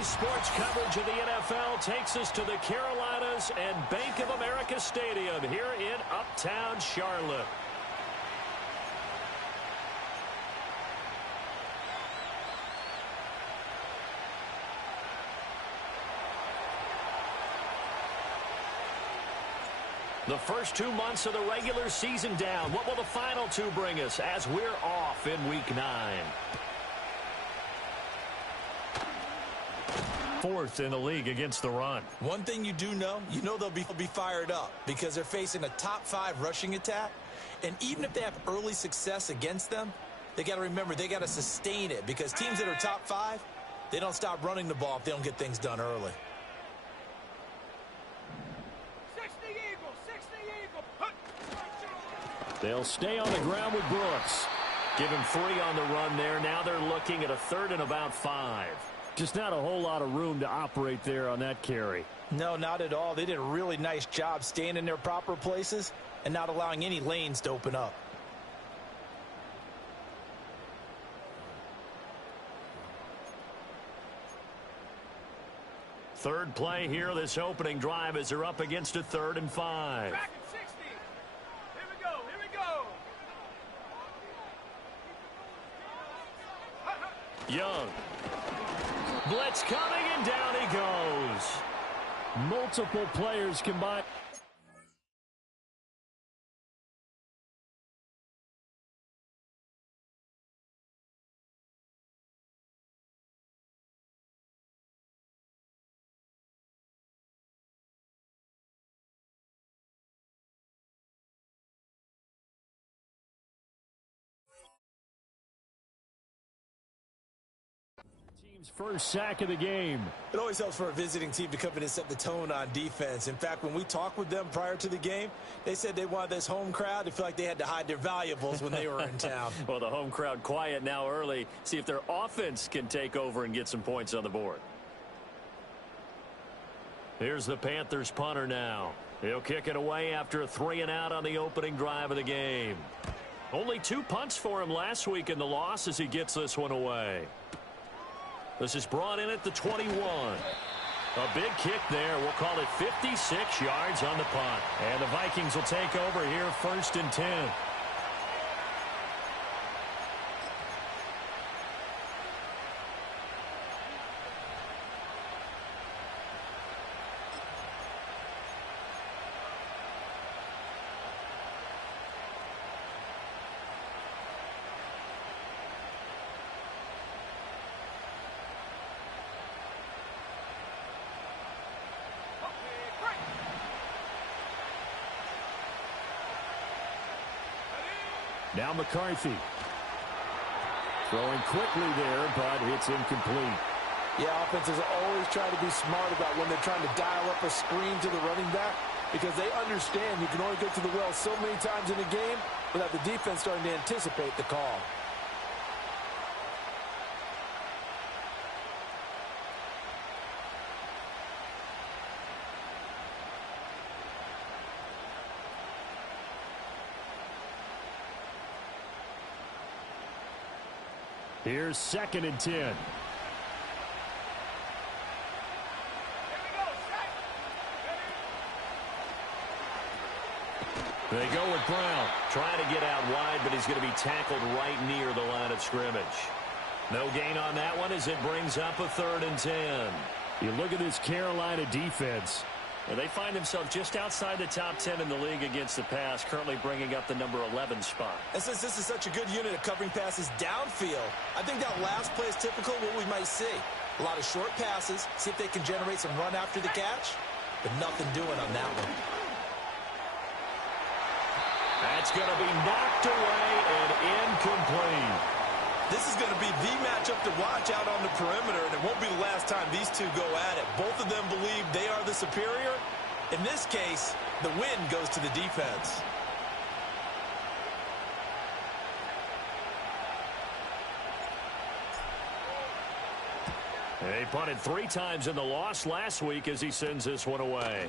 Today's sports coverage of the NFL takes us to the Carolinas and Bank of America Stadium here in Uptown Charlotte. The first 2 months of the regular season down. What will the final two bring us as we're off in Week 9? Fourth in the league against the run. One thing you do know, they'll be fired up because they're facing a top 5 rushing attack. And even if they have early success against them, they got to remember they got to sustain it because teams that are top 5, they don't stop running the ball if they don't get things done early. They'll stay on the ground with Brooks. Give him 3 on the run there. Now they're looking at a 3rd and about 5. Just not a whole lot of room to operate there on that carry. No, not at all. They did a really nice job staying in their proper places and not allowing any lanes to open up. Third play here, this opening drive as they're up against a 3rd and 5. Young. Blitz coming, and down he goes. Multiple players combined. First sack of the game. It always helps for a visiting team to come in and set the tone on defense. In fact, when we talked with them prior to the game, they said they wanted this home crowd to feel like they had to hide their valuables when they were in town. Well, the home crowd quiet now early. See if their offense can take over and get some points on the board. Here's the Panthers punter now. He'll kick it away after a 3-and-out on the opening drive of the game. Only 2 punts for him last week in the loss as he gets this one away. This is brought in at the 21. A big kick there. We'll call it 56 yards on the punt. And the Vikings will take over here 1st and 10. Now McCarthy. Throwing quickly there, but it's incomplete. Yeah, offenses always try to be smart about when they're trying to dial up a screen to the running back because they understand you can only get to the well so many times in a game without the defense starting to anticipate the call. Here's 2nd and 10. They go with Brown. Trying to get out wide, but he's going to be tackled right near the line of scrimmage. No gain on that one as it brings up a 3rd and 10. You look at this Carolina defense. And they find themselves just outside the top 10 in the league against the pass, currently bringing up the number 11 spot. And since this is such a good unit of covering passes downfield, I think that last play is typical of what we might see. A lot of short passes, see if they can generate some run after the catch, but nothing doing on that one. That's going to be knocked away and incomplete. This is going to be the matchup to watch out on the perimeter, and it won't be the last time these two go at it. Both of them believe they are the superior. In this case, the win goes to the defense. He punted 3 times in the loss last week as he sends this one away.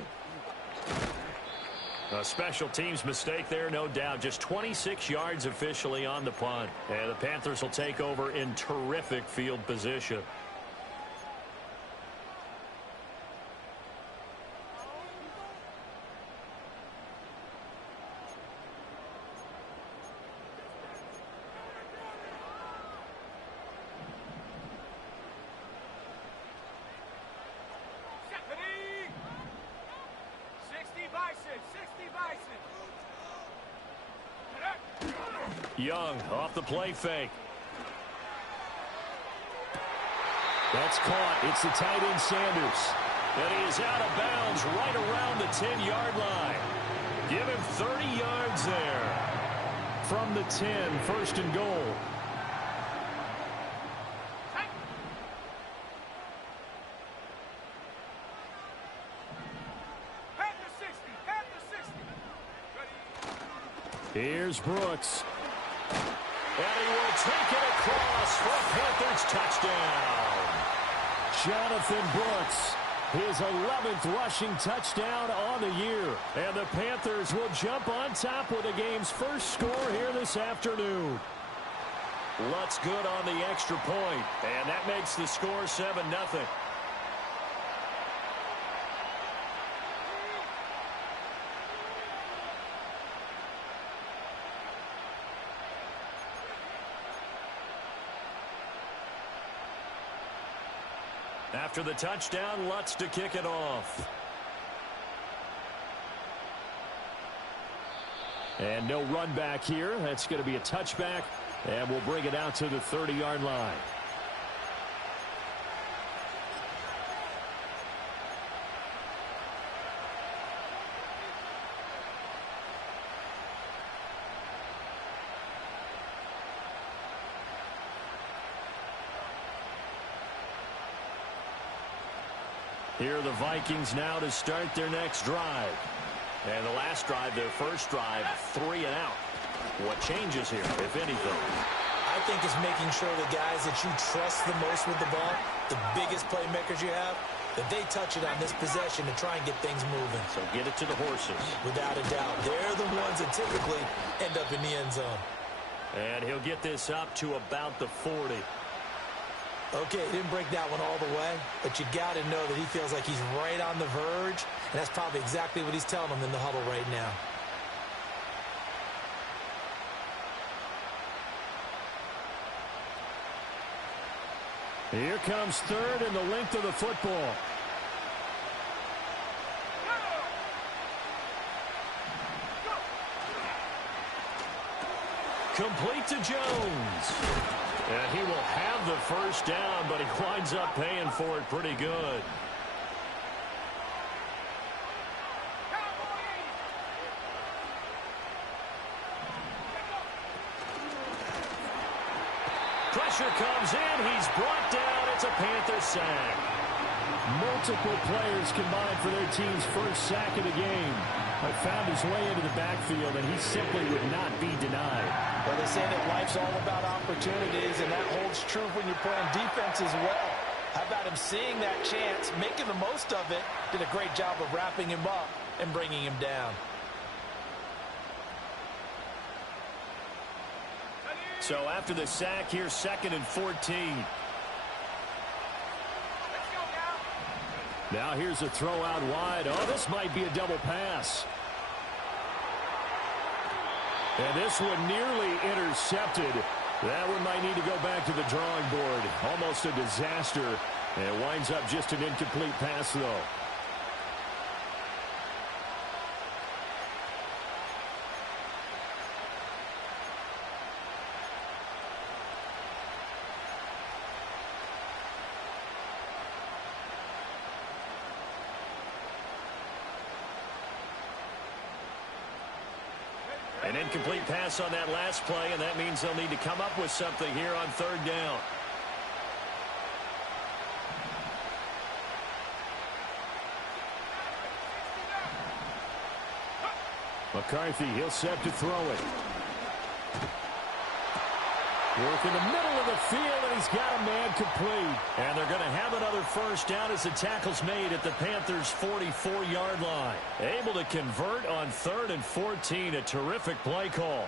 A special teams mistake there, no doubt. Just 26 yards officially on the punt. And the Panthers will take over in terrific field position. Young off the play fake. That's caught. It's the tight end Sanders. And he is out of bounds right around the 10-yard line. Give him 30 yards there. From the 10, first and goal. Here's Brooks. And he will take it across for a Panthers touchdown. Jonathan Brooks, his 11th rushing touchdown on the year. And the Panthers will jump on top with the game's first score here this afternoon. Lutz good on the extra point, and that makes the score 7-0. After the touchdown, Lutz to kick it off. And no run back here. That's going to be a touchback, and we'll bring it out to the 30-yard line. Here are the Vikings now to start their next drive. And the last drive, their first drive, 3 and out. What changes here, if anything? I think it's making sure the guys that you trust the most with the ball, the biggest playmakers you have, that they touch it on this possession to try and get things moving. So get it to the horses. Without a doubt. They're the ones that typically end up in the end zone. And he'll get this up to about the 40. Okay, he didn't break that one all the way, but you got to know that he feels like he's right on the verge, and that's probably exactly what he's telling them in the huddle right now. Here comes third and the length of the football. Complete to Jones. And he will have the first down, but he winds up paying for it pretty good. Pressure comes in. He's brought down. It's a Panther sack. Multiple players combined for their team's first sack of the game. But found his way into the backfield, and he simply would not be denied. Well, they say that life's all about opportunities, and that holds true when you're playing defense as well. How about him seeing that chance, making the most of it, did a great job of wrapping him up and bringing him down. So after the sack, here's 2nd and 14. Now here's a throw out wide. Oh, this might be a double pass. And this one nearly intercepted. That one might need to go back to the drawing board. Almost a disaster. And it winds up just an incomplete pass, though. An incomplete pass on that last play, and that means they'll need to come up with something here on 3rd down. McCarthy, he'll set to throw it. Work in the middle of the field, and he's got a man complete. And they're going to have another first down as the tackle's made at the Panthers' 44-yard line. Able to convert on 3rd and 14. A terrific play call.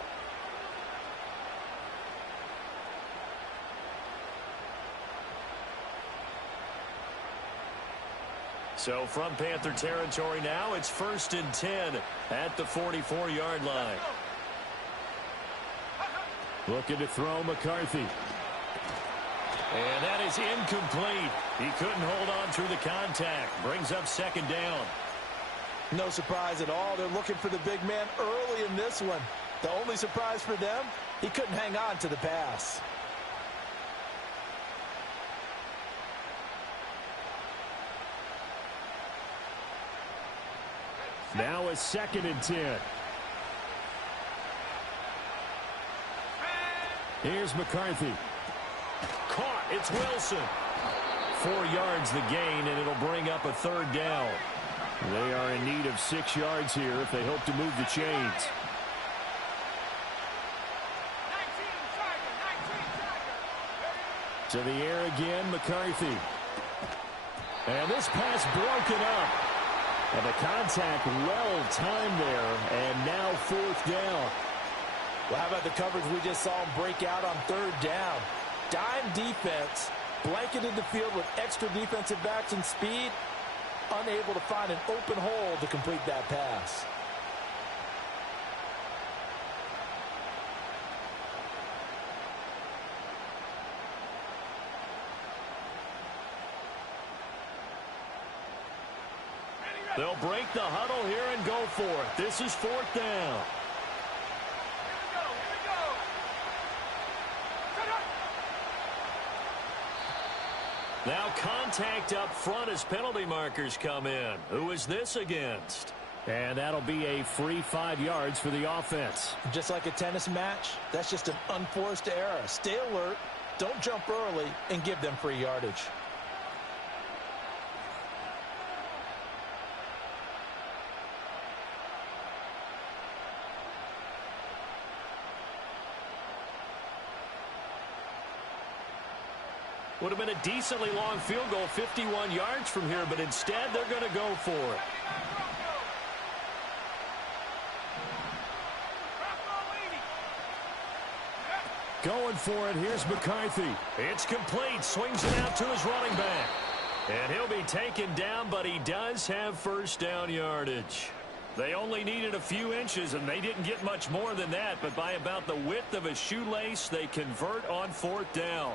So from Panther territory now, it's 1st and 10 at the 44-yard line. Looking to throw McCarthy. And that is incomplete. He couldn't hold on through the contact. Brings up 2nd down. No surprise at all. They're looking for the big man early in this one. The only surprise for them, He couldn't hang on to the pass. Now a 2nd and 10. Here's McCarthy. Caught. It's Wilson. 4 yards the gain, and it'll bring up a 3rd down. They are in need of 6 yards here if they hope to move the chains. To the air again, McCarthy. And this pass broken up. And the contact well timed there, and now 4th down. Well, how about the coverage we just saw him break out on 3rd down? Dime defense, blanketed the field with extra defensive backs and speed, unable to find an open hole to complete that pass. They'll break the huddle here and go for it. This is 4th down. Now contact up front as penalty markers come in. Who is this against? And that'll be a free 5 yards for the offense. Just like a tennis match, that's just an unforced error. Stay alert, don't jump early, and give them free yardage. Would have been a decently long field goal, 51 yards from here, but instead they're going to go for it. Going for it, here's McCarthy. It's complete, swings it out to his running back. And he'll be taken down, but he does have 1st down yardage. They only needed a few inches, and they didn't get much more than that, but by about the width of a shoelace, they convert on 4th down.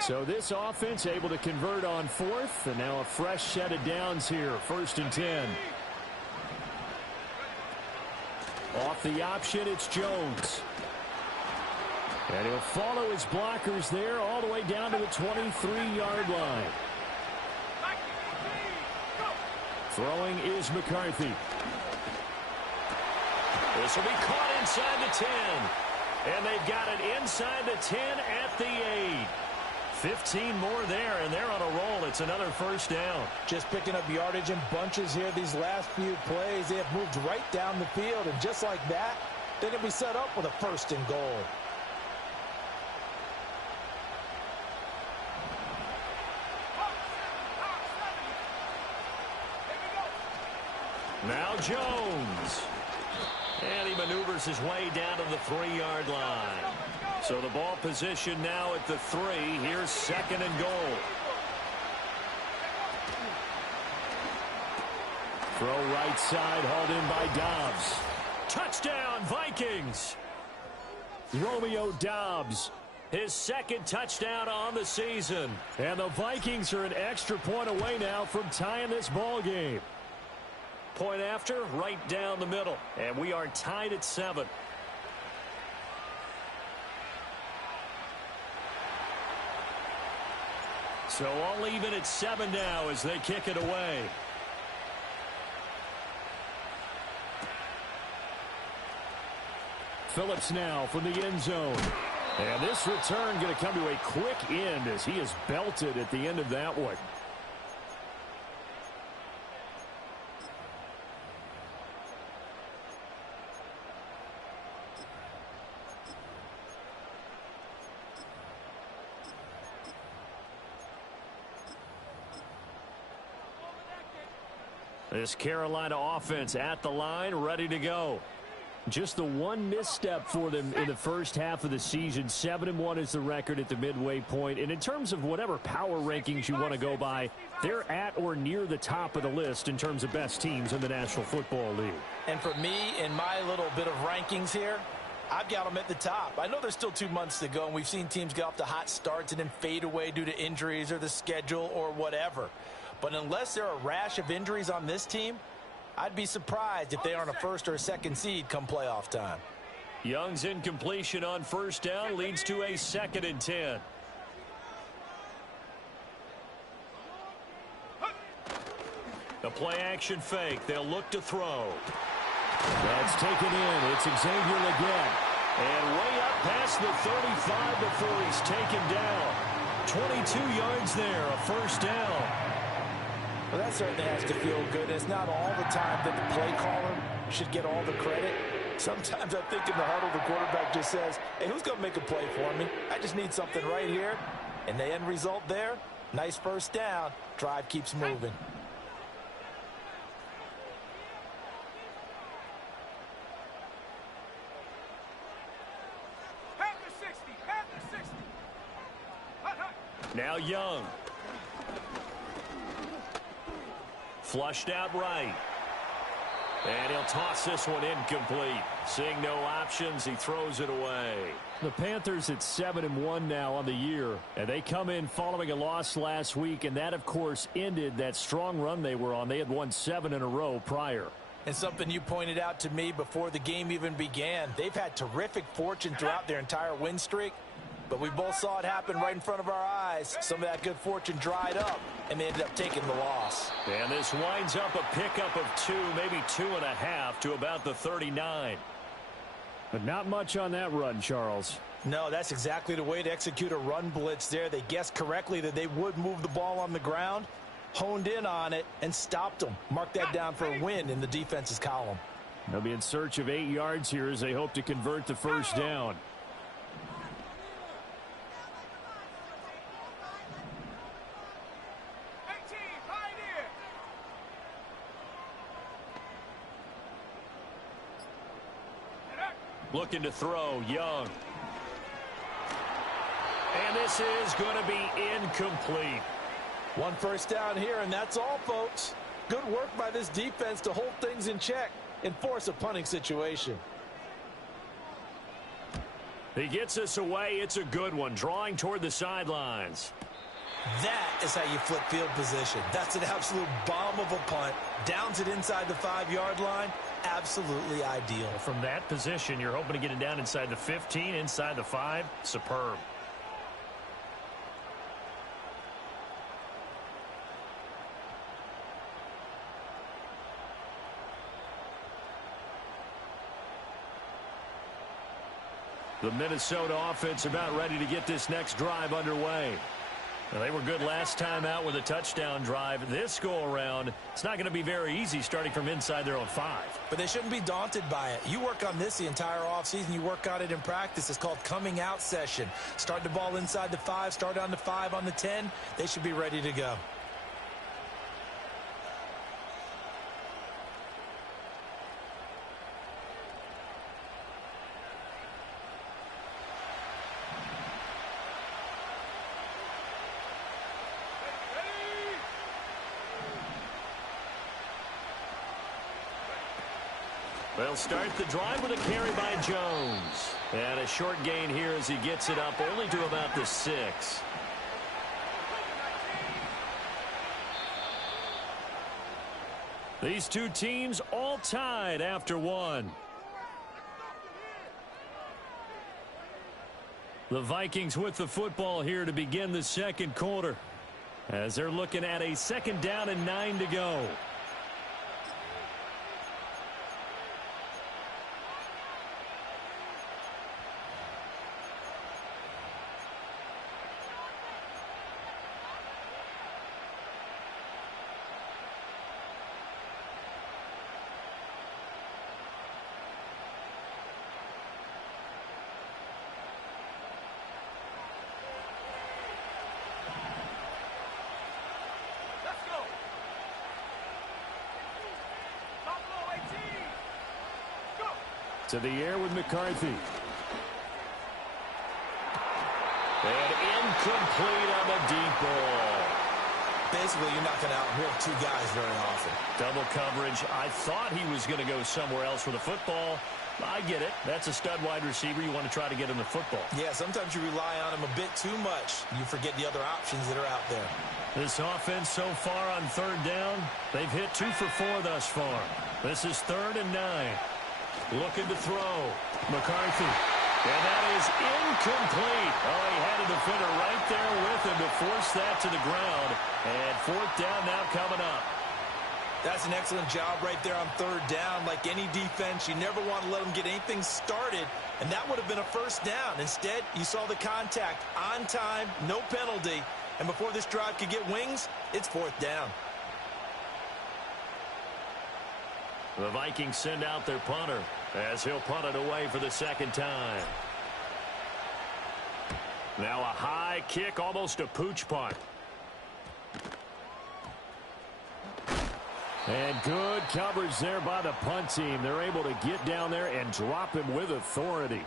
So this offense able to convert on 4th, and now a fresh set of downs here, 1st and 10. Off the option, it's Jones. And he'll follow his blockers there all the way down to the 23-yard line. Throwing is McCarthy. This will be caught inside the 10. And they've got it inside the 10 at the 8. 15 more there, and they're on a roll. It's another 1st down. Just picking up yardage in bunches here these last few plays. They have moved right down the field, and just like that, they're going to be set up with a 1st and goal. Now Jones. And he maneuvers his way down to the 3-yard line. So the ball position now at the 3. Here's 2nd and goal. Throw right side, hauled in by Dobbs. Touchdown, Vikings. Romeo Dobbs. His 2nd touchdown on the season. And the Vikings are an extra point away now from tying this ball game. Point after, right down the middle. And we are tied at 7. So all even at 7 now as they kick it away. Phillips now from the end zone. And this return going to come to a quick end as he is belted at the end of that one. This Carolina offense at the line, ready to go. Just the one misstep for them in the first half of the season. 7-1 is the record at the midway point. And in terms of whatever power rankings you want to go by, they're at or near the top of the list in terms of best teams in the National Football League. And for me, in my little bit of rankings here, I've got them at the top. I know there's still 2 months to go, and we've seen teams get off to hot starts and then fade away due to injuries or the schedule or whatever. But unless there are a rash of injuries on this team, I'd be surprised if they aren't a first or a second seed come playoff time. Young's incompletion on first down leads to a 2nd and 10. The play-action fake. They'll look to throw. That's taken in. It's Xavier Legette. And way up past the 35 before he's taken down. 22 yards there, a first down. Well, that certainly has to feel good. It's not all the time that the play caller should get all the credit. Sometimes I think in the huddle, the quarterback just says, hey, who's going to make a play for me? I just need something right here. And the end result there, nice first down. Drive keeps moving. Now Young. Flushed out right. And he'll toss this one incomplete. Seeing no options, he throws it away. The Panthers at 7-1 now on the year. And they come in following a loss last week. And that, of course, ended that strong run they were on. They had won 7 in a row prior. And something you pointed out to me before the game even began. They've had terrific fortune throughout their entire win streak. But we both saw it happen right in front of our eyes. Some of that good fortune dried up, and they ended up taking the loss. And this winds up a pickup of 2, maybe 2.5 to about the 39. But not much on that run, Charles. No, that's exactly the way to execute a run blitz there. They guessed correctly that they would move the ball on the ground, honed in on it, and stopped them. Mark that down for a win in the defense's column. They'll be in search of 8 yards here as they hope to convert the first down. Looking to throw, Young. And this is going to be incomplete. One first down here, and that's all, folks. Good work by this defense to hold things in check and force a punting situation. He gets us away. It's a good one, drawing toward the sidelines. That is how you flip field position. That's an absolute bomb of a punt. Downs it inside the 5-yard line. Absolutely ideal. From that position, you're hoping to get it down inside the 15, inside the 5. Superb. The Minnesota offense about ready to get this next drive underway. Now, they were good last time out with a touchdown drive. This go-around, it's not going to be very easy starting from inside their own 5. But they shouldn't be daunted by it. You work on this the entire offseason. You work on it in practice. It's called coming out session. Start the ball inside the 5, start on the 5, on the 10. They should be ready to go. They'll start the drive with a carry by Jones. And a short gain here as he gets it up only to about the 6. These two teams all tied after 1. The Vikings with the football here to begin the second quarter, as they're looking at a 2nd down and 9 to go. To the air with McCarthy. And incomplete on the deep ball. Basically, you're not going to outwork 2 guys very often. Double coverage. I thought he was going to go somewhere else with the football. I get it. That's a stud wide receiver. You want to try to get him the football. Yeah, sometimes you rely on him a bit too much. You forget the other options that are out there. This offense so far on third down, they've hit 2 for 4 thus far. This is 3rd and 9. Looking to throw. McCarthy. And that is incomplete. Oh, he had a defender right there with him to force that to the ground. And 4th down now coming up. That's an excellent job right there on 3rd down. Like any defense, you never want to let them get anything started, and that would have been a 1st down. Instead, you saw the contact on time, no penalty, and before this drive could get wings, it's 4th down. The Vikings send out their punter as he'll punt it away for the 2nd time. Now a high kick, almost a pooch punt. And good coverage there by the punt team. They're able to get down there and drop him with authority.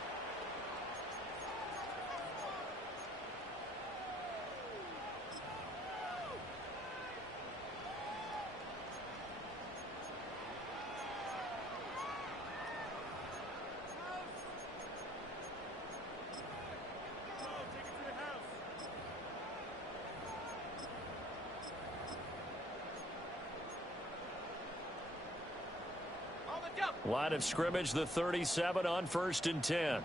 Line of scrimmage, the 37 on 1st and 10. Here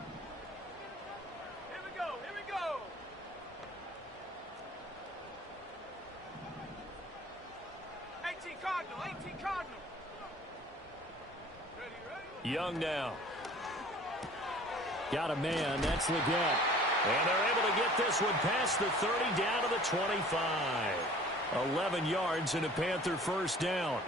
we go. 18 Cardinal. Ready. Young now. Got a man. That's Leggett. And they're able to get this one past the 30 down to the 25. 11 yards and a Panther 1st down.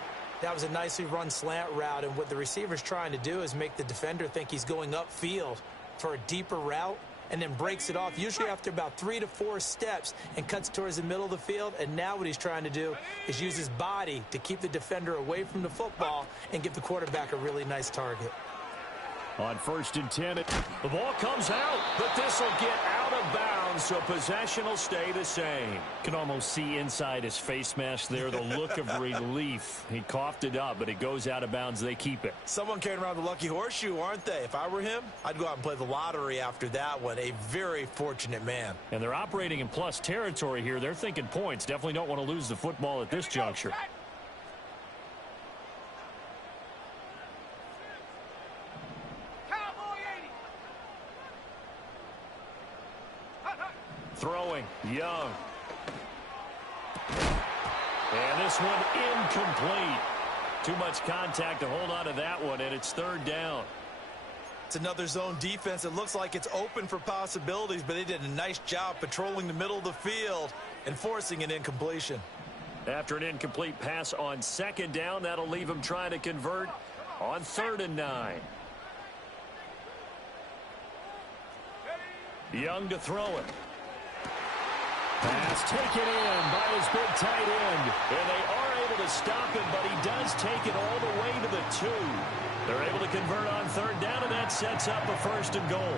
That was a nicely run slant route, and what the receiver's trying to do is make the defender think he's going upfield for a deeper route and then breaks it off, usually after about 3 to 4 steps, and cuts towards the middle of the field. And now what he's trying to do is use his body to keep the defender away from the football and give the quarterback a really nice target. On 1st and 10. The ball comes out, but this will get out of bounds, so possession will stay the same. Can almost see inside his face mask there, the look of relief. He coughed it up, but it goes out of bounds. They keep it. Someone carrying around the lucky horseshoe, aren't they? If I were him, I'd go out and play the lottery after that one. A very fortunate man. And they're operating in plus territory here. They're thinking points. Definitely don't want to lose the football at this juncture. Throwing, Young. And this one incomplete. Too much contact to hold on to that one, and it's 3rd down. It's another zone defense. It looks like it's open for possibilities, but they did a nice job patrolling the middle of the field and forcing an incompletion. After an incomplete pass on 2nd down, that'll leave them trying to convert on 3rd and 9. Young to throw it. Pass taken in by his big tight end. And they are able to stop him, but he does take it all the way to the 2. They're able to convert on 3rd down, and that sets up a 1st and goal.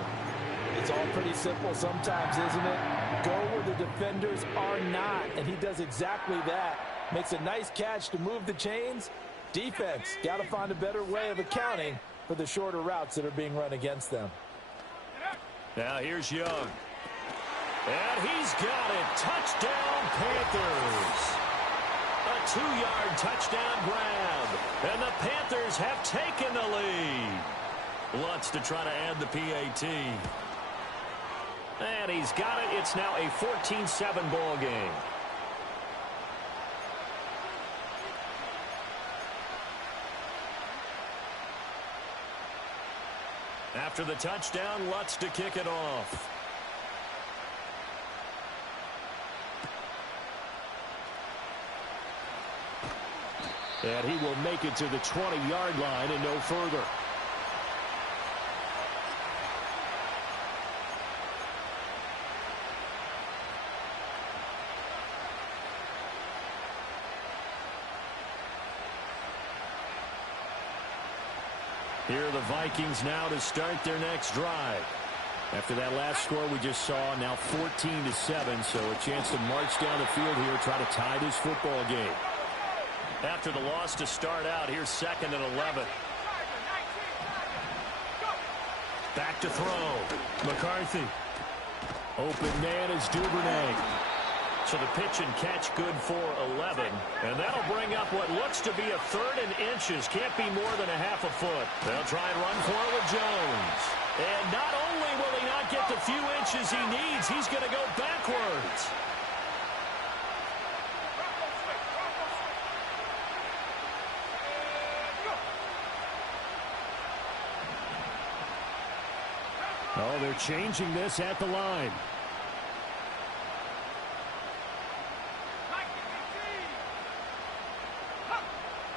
It's all pretty simple sometimes, isn't it? Go where the defenders are not, and he does exactly that. Makes a nice catch to move the chains. Defense, got to find a better way of accounting for the shorter routes that are being run against them. Now here's Young. And he's got it. Touchdown, Panthers. A 2-yard touchdown grab. And the Panthers have taken the lead. Lutz to try to add the PAT. And he's got it. It's now a 14-7 ball game. After the touchdown, Lutz to kick it off. And he will make it to the 20-yard line and no further. Here are the Vikings now to start their next drive. After that last score we just saw, now 14-7, so a chance to march down the field here, try to tie this football game. After the loss to start out, here's 2nd and 11. Back to throw. McCarthy. Open man is Duvernay. So the pitch and catch good for 11. And that'll bring up what looks to be a 3rd and inches. Can't be more than a half a foot. They'll try and run for it with Jones. And not only will he not get the few inches he needs, he's going to go backwards. Oh, they're changing this at the line.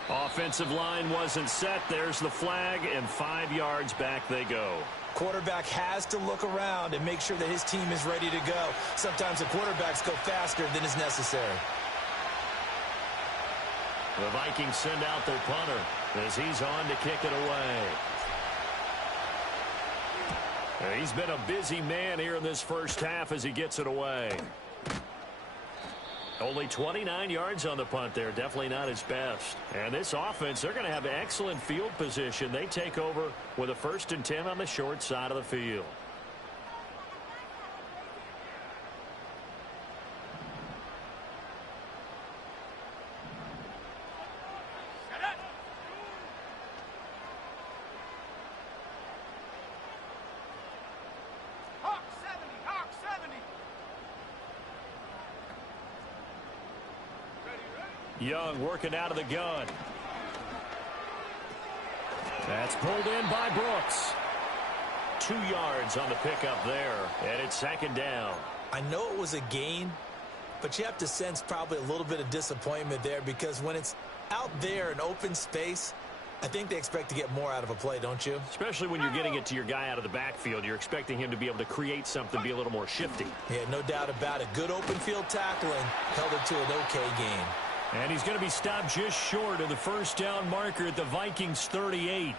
Offensive line wasn't set. There's the flag, and 5 yards back they go. Quarterback has to look around and make sure that his team is ready to go. Sometimes the quarterbacks go faster than is necessary. The Vikings send out their punter as he's on to kick it away. He's been a busy man here in this first half as he gets it away. Only 29 yards on the punt there. Definitely not his best. And this offense, they're going to have excellent field position. They take over with a 1st and 10 on the short side of the field. Young working out of the gun. That's pulled in by Brooks. 2 yards on the pickup there, and it's 2nd down. I know it was a gain, but you have to sense probably a little bit of disappointment there because when it's out there in open space, I think they expect to get more out of a play, don't you? Especially when you're getting it to your guy out of the backfield. You're expecting him to be able to create something, be a little more shifty. Yeah, no doubt about it. Good open field tackling held it to an okay game. And he's going to be stopped just short of the 1st down marker at the Vikings 38.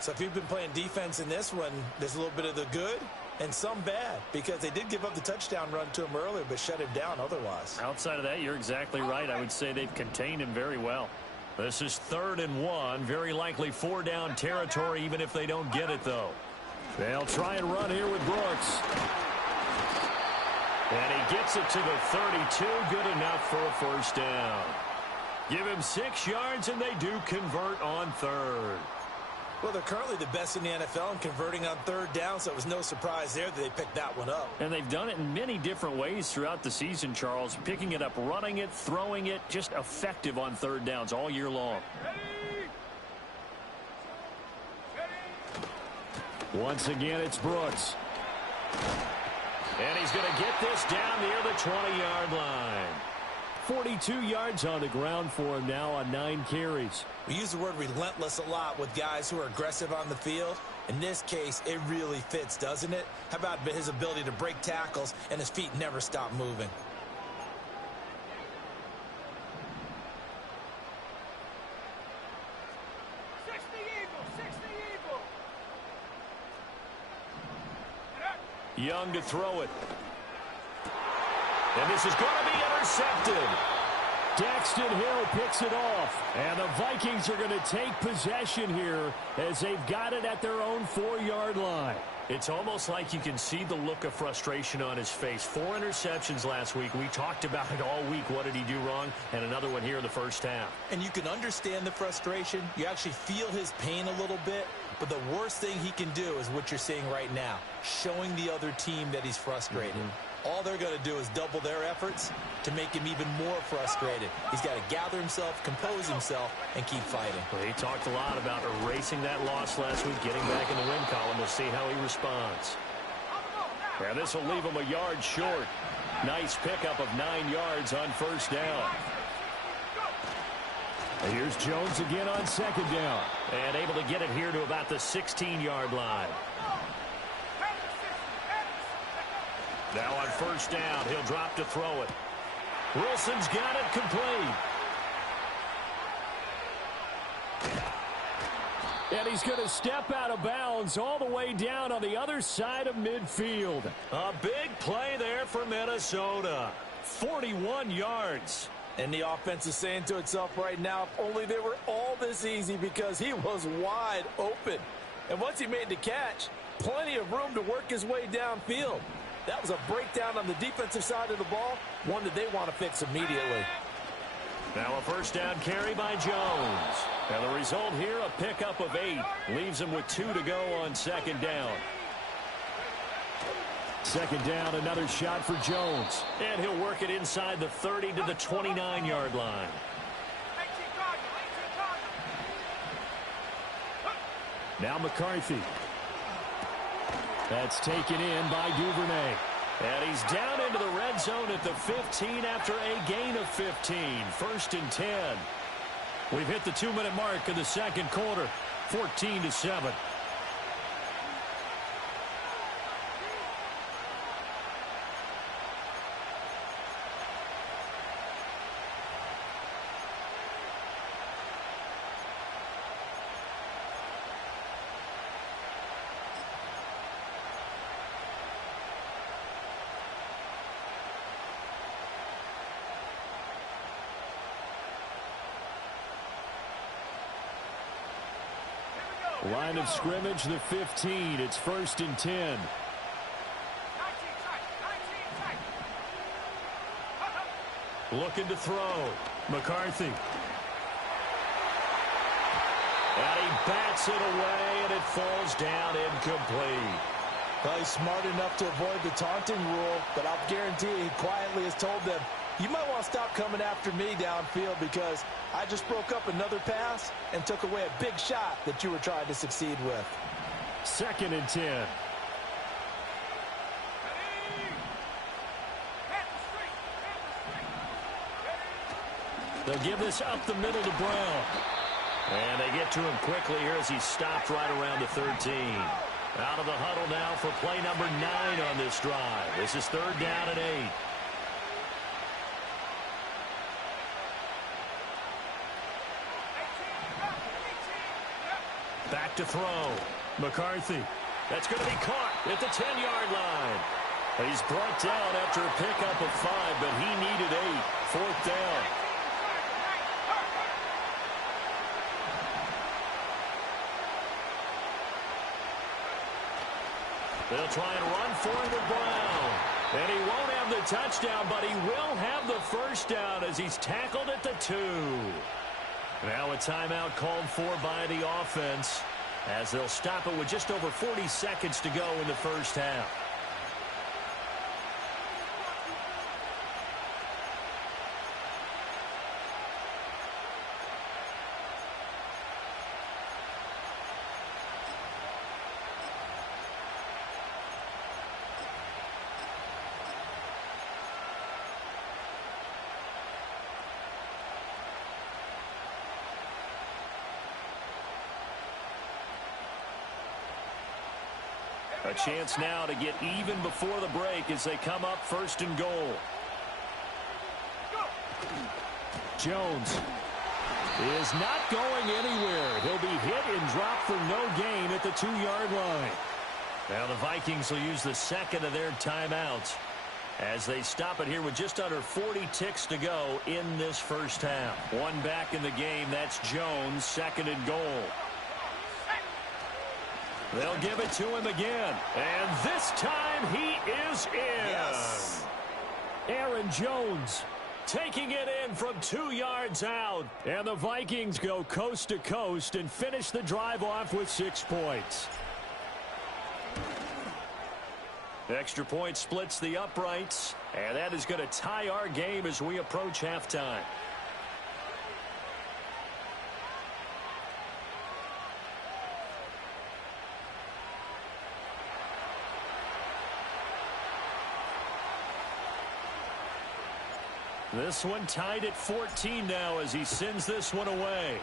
So if you've been playing defense in this one, there's a little bit of the good and some bad because they did give up the touchdown run to him earlier but shut him down otherwise. Outside of that, you're exactly right. I would say they've contained him very well. This is 3rd and 1. Very likely 4 down territory even if they don't get it, though. They'll try and run here with Brooks. And he gets it to the 32. Good enough for a 1st down. Give him 6 yards, and they do convert on 3rd. Well, they're currently the best in the NFL in converting on 3rd down, so it was no surprise there that they picked that one up. And they've done it in many different ways throughout the season, Charles. Picking it up, running it, throwing it, just effective on 3rd downs all year long. Once again, it's Brooks. And he's going to get this down near the 20-yard line. 42 yards on the ground for him now on 9 carries. We use the word relentless a lot with guys who are aggressive on the field. In this case, it really fits, doesn't it? How about his ability to break tackles and his feet never stop moving? Young to throw it. And this is going to be intercepted. Daxton Hill picks it off. And the Vikings are going to take possession here as they've got it at their own 4-yard line. It's almost like you can see the look of frustration on his face. 4 interceptions last week. We talked about it all week. What did he do wrong? And another one here in the first half. And you can understand the frustration. You actually feel his pain a little bit. But the worst thing he can do is what you're seeing right now, showing the other team that he's frustrated. All they're going to do is double their efforts to make him even more frustrated. He's got to gather himself, compose himself, and keep fighting. Well, he talked a lot about erasing that loss last week, getting back in the win column. We'll see how he responds. And this will leave him a yard short. Nice pickup of 9 yards on 1st down. And here's Jones again on 2nd down. And able to get it here to about the 16-yard line. Now on 1st down, he'll drop to throw it. Wilson's got it complete. And he's going to step out of bounds all the way down on the other side of midfield. A big play there for Minnesota. 41 yards. And the offense is saying to itself right now, if only they were all this easy because he was wide open. And once he made the catch, plenty of room to work his way downfield. That was a breakdown on the defensive side of the ball, one that they want to fix immediately. Now a first down carry by Jones. And the result here, a pickup of 8. Leaves him with 2 to go on second down. Second down, another shot for Jones. And he'll work it inside the 30 to the 29-yard line. 18 Cardinal, 18 Cardinal. Now McCarthy. That's taken in by Duvernay. And he's down into the red zone at the 15 after a gain of 15. First and 10. We've hit the 2-minute mark of the second quarter. 14-7. Line of scrimmage, the 15. It's first and 10. 19 sack. Looking to throw. McCarthy. And he bats it away, and it falls down incomplete. Well, he's smart enough to avoid the taunting rule, but I'll guarantee he quietly has told them, you might want to stop coming after me downfield because I just broke up another pass and took away a big shot that you were trying to succeed with. Second and 10. They'll give this up the middle to Brown. And they get to him quickly here as he stopped right around the 13. Out of the huddle now for play number 9 on this drive. This is third down and 8. Back to throw. McCarthy. That's going to be caught at the 10-yard line. He's brought down after a pickup of 5, but he needed 8. Fourth down. They'll try and run for him with Brown. And he won't have the touchdown, but he will have the first down as he's tackled at the 2. Now a timeout called for by the offense as they'll stop it with just over 40 seconds to go in the first half. A chance now to get even before the break as they come up first and goal. Jones is not going anywhere. He'll be hit and dropped for no gain at the 2-yard line. Now the Vikings will use the second of their timeouts as they stop it here with just under 40 ticks to go in this first half. One back in the game. That's Jones, second and goal. They'll give it to him again. And this time he is in. Yes. Aaron Jones taking it in from 2 yards out. And the Vikings go coast to coast and finish the drive off with 6 points. Extra point splits the uprights. And that is going to tie our game as we approach halftime. This one tied at 14 now as he sends this one away.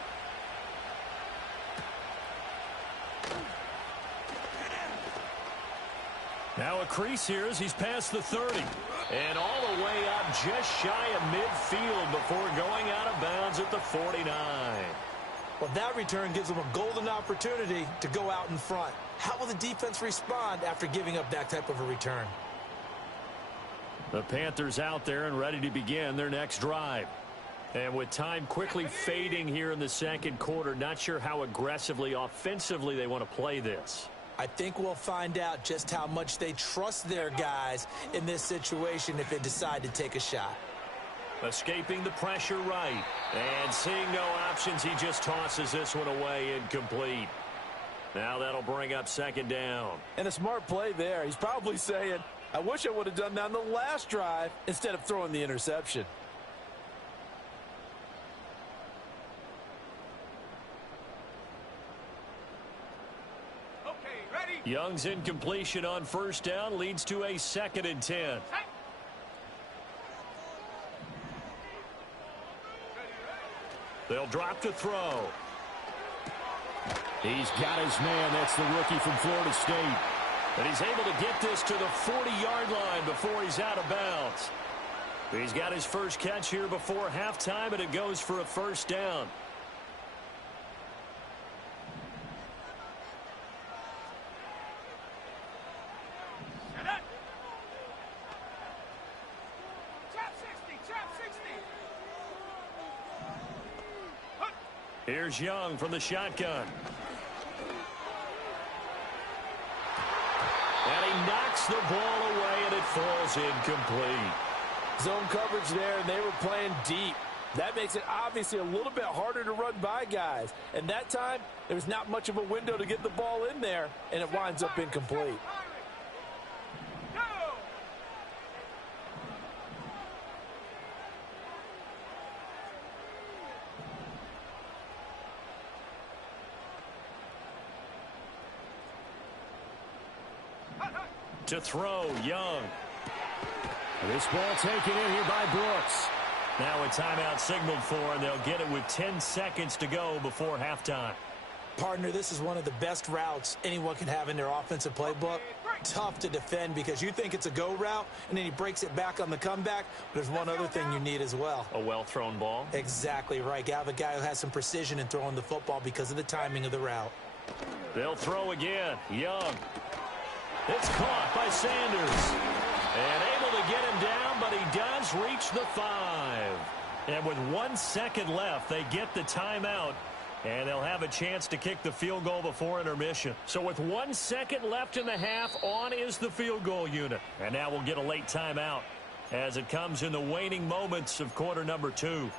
Now a crease here as he's past the 30. And all the way up just shy of midfield before going out of bounds at the 49. Well, that return gives them a golden opportunity to go out in front. How will the defense respond after giving up that type of a return? The Panthers out there and ready to begin their next drive. And with time quickly fading here in the second quarter, not sure how aggressively, offensively they want to play this. I think we'll find out just how much they trust their guys in this situation if they decide to take a shot. Escaping the pressure right. And seeing no options, he just tosses this one away incomplete. Now that'll bring up second down. And a smart play there. He's probably saying, I wish I would have done that on the last drive instead of throwing the interception. Okay, ready? Young's incompletion on first down leads to a 2nd and 10. They'll drop to throw. He's got his man. That's the rookie from Florida State. And he's able to get this to the 40-yard line before he's out of bounds. He's got his first catch here before halftime, and it goes for a first down. Here's Young from the shotgun. And he knocks the ball away, and it falls incomplete. Zone coverage there, and they were playing deep. That makes it obviously a little bit harder to run by guys. And that time, there was not much of a window to get the ball in there, and it winds up incomplete. To throw, Young. This ball taken in here by Brooks. Now a timeout signaled for, and they'll get it with 10 seconds to go before halftime. Partner, this is one of the best routes anyone can have in their offensive playbook. Tough to defend because you think it's a go route, and then he breaks it back on the comeback. But there's one other thing you need as well. A well-thrown ball. Exactly right. You have a guy who has some precision in throwing the football because of the timing of the route. They'll throw again. Young. It's caught by Sanders. And able to get him down, but he does reach the 5. And with 1 second left, they get the timeout. And they'll have a chance to kick the field goal before intermission. So with 1 second left in the half, on is the field goal unit. And now we'll get a late timeout as it comes in the waning moments of quarter number 2.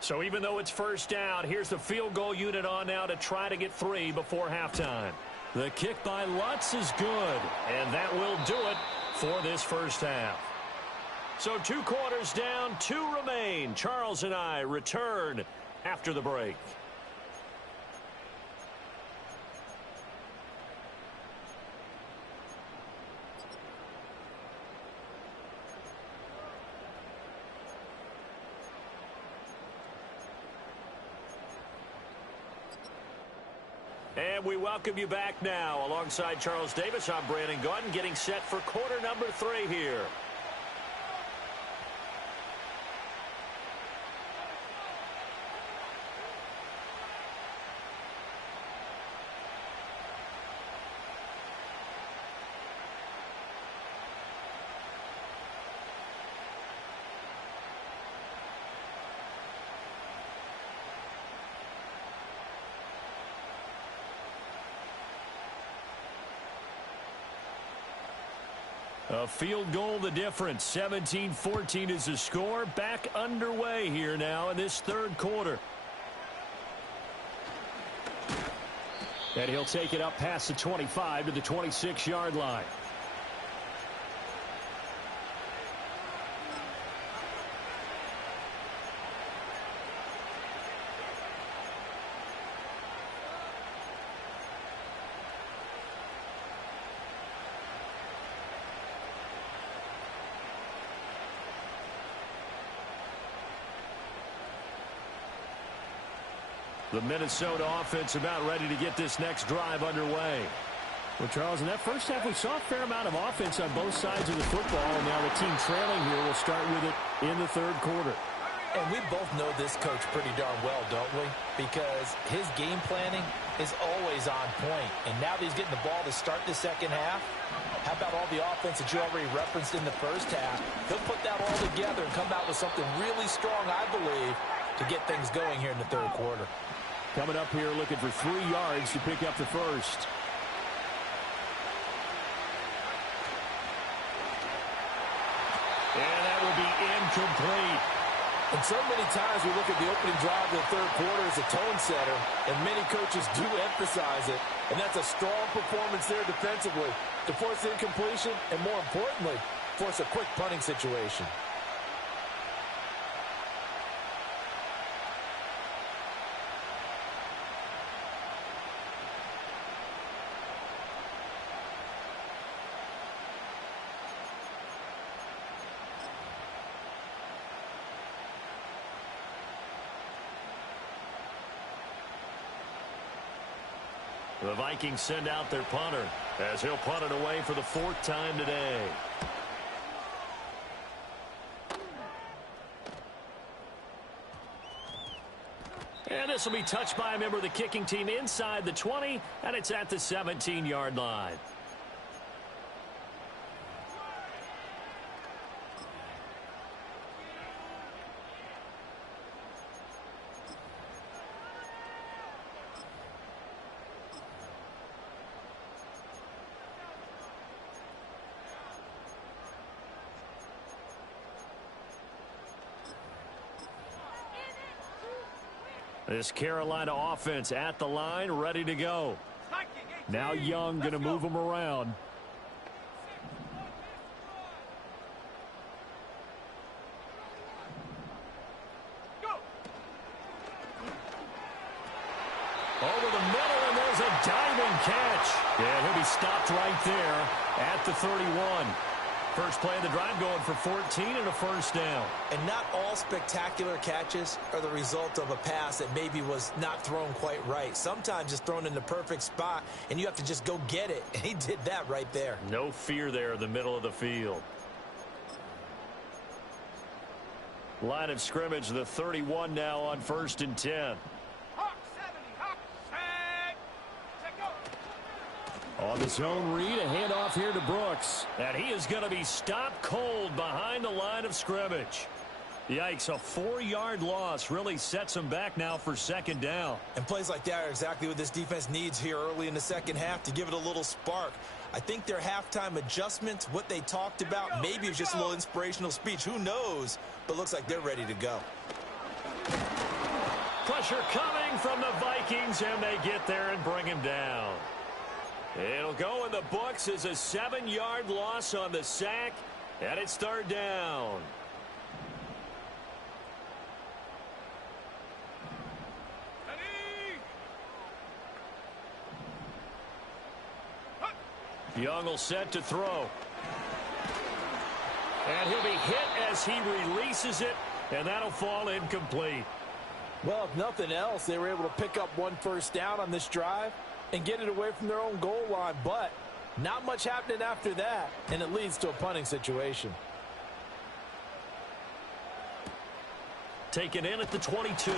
So even though it's first down, here's the field goal unit on now to try to get 3 before halftime. The kick by Lutz is good, and that will do it for this first half. So 2 quarters down, 2 remain. Charles and I return after the break. And we welcome you back now. Alongside Charles Davis, I'm Brandon Gaudin, getting set for quarter number 3 here. A field goal the difference. 17-14 is the score. Back underway here now in this third quarter. And he'll take it up past the 25 to the 26-yard line. The Minnesota offense about ready to get this next drive underway. Well, Charles, in that first half, we saw a fair amount of offense on both sides of the football, and now the team trailing here will start with it in the third quarter. And we both know this coach pretty darn well, don't we? Because his game planning is always on point. And now that he's getting the ball to start the second half, how about all the offense that you already referenced in the first half? He'll put that all together and come out with something really strong, I believe, to get things going here in the third quarter. Coming up here looking for 3 yards to pick up the first. And that will be incomplete. And so many times we look at the opening drive of the third quarter as a tone setter, and many coaches do emphasize it. And that's a strong performance there defensively to force the incompletion and, more importantly, force a quick punting situation. The Vikings send out their punter as he'll punt it away for the 4th time today. And this will be touched by a member of the kicking team inside the 20, and it's at the 17-yard line. This Carolina offense at the line, ready to go. Now Young going to move them around. Over the middle, and there's a diving catch. Yeah, he'll be stopped right there at the 31. First play of the drive going for 14 and a first down. And not all spectacular catches are the result of a pass that maybe was not thrown quite right. Sometimes it's thrown in the perfect spot, and you have to just go get it. And he did that right there. No fear there in the middle of the field. Line of scrimmage, the 31 now on 1st and 10. Hawk 70, Hawk, set, go. On the zone read, a handoff here to Brooks. And he is going to be stopped cold behind the line of scrimmage. Yikes, a 4-yard loss really sets him back now for 2nd down. And plays like that are exactly what this defense needs here early in the second half to give it a little spark. I think their halftime adjustments, what they talked about, maybe it was just a little inspirational speech. Who knows? But looks like they're ready to go. Pressure coming from the Vikings, and they get there and bring him down. It'll go in the books as a 7-yard loss on the sack, and it's 3rd down. Young will set to throw. And he'll be hit as he releases it, and that'll fall incomplete. Well, if nothing else, they were able to pick up 1 first down on this drive and get it away from their own goal line. But not much happening after that, and it leads to a punting situation. Taken in at the 22.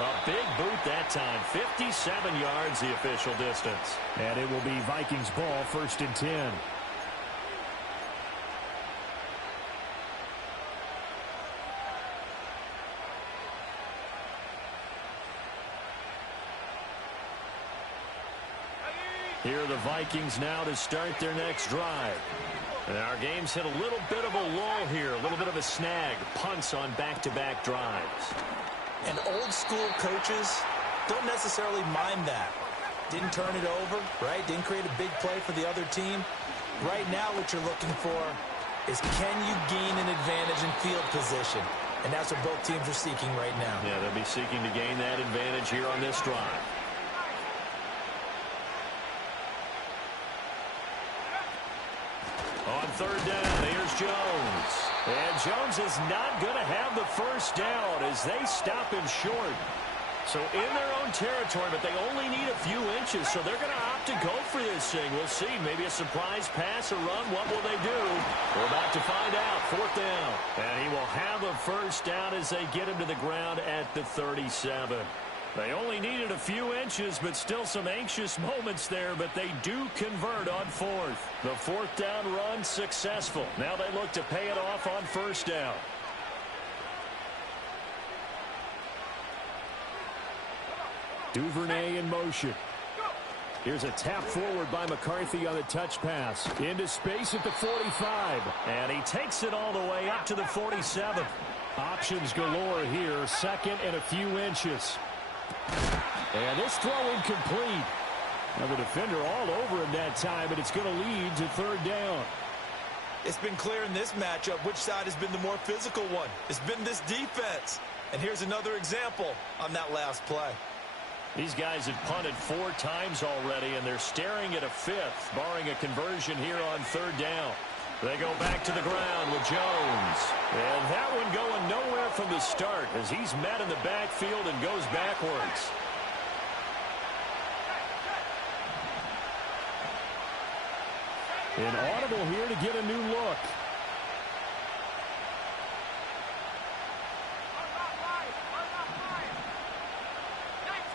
A big boot that time. 57 yards the official distance. And it will be Vikings ball, 1st and 10. Here are the Vikings now to start their next drive. And our game's hit a little bit of a lull here, a little bit of a snag. Punts on back-to-back drives. And old school coaches don't necessarily mind that. Didn't turn it over, right? Didn't create a big play for the other team. Right now what you're looking for is can you gain an advantage in field position? And that's what both teams are seeking right now. Yeah, they'll be seeking to gain that advantage here on this drive. On 3rd down, here's Jones. And Jones is not going to have the first down as they stop him short. So in their own territory, but they only need a few inches, so they're going to opt to go for this thing. We'll see. Maybe a surprise pass or run. What will they do? We're about to find out. 4th down. And he will have a first down as they get him to the ground at the 37. They only needed a few inches, but still some anxious moments there, but they do convert on 4th. The 4th down run successful. Now they look to pay it off on 1st down. Duvernay in motion. Here's a tap forward by McCarthy on the touch pass. Into space at the 45. And he takes it all the way up to the 47. Options galore here. 2nd and a few inches. And this throw incomplete. Now the defender all over him that time, but it's going to lead to 3rd down. It's been clear in this matchup which side has been the more physical one. It's been this defense. And here's another example on that last play. These guys have punted 4 times already, and they're staring at a 5th, barring a conversion here on 3rd down. They go back to the ground with Jones. And that one going nowhere from the start as he's met in the backfield and goes backwards. Inaudible here to get a new look.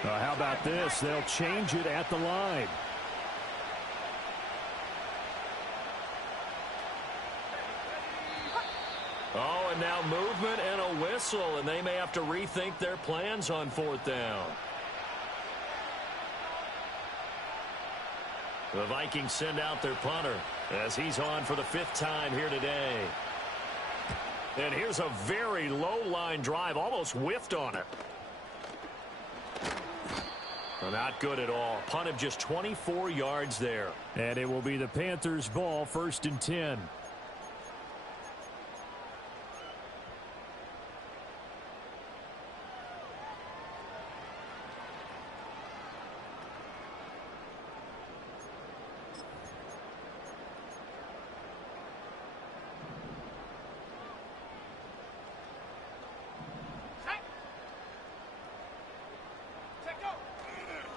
How about this? They'll change it at the line. Oh, and now movement and a whistle, and they may have to rethink their plans on 4th down. The Vikings send out their punter as he's on for the 5th time here today. And here's a very low line drive, almost whiffed on it. Well, not good at all. Punt of just 24 yards there. And it will be the Panthers' ball, 1st and 10.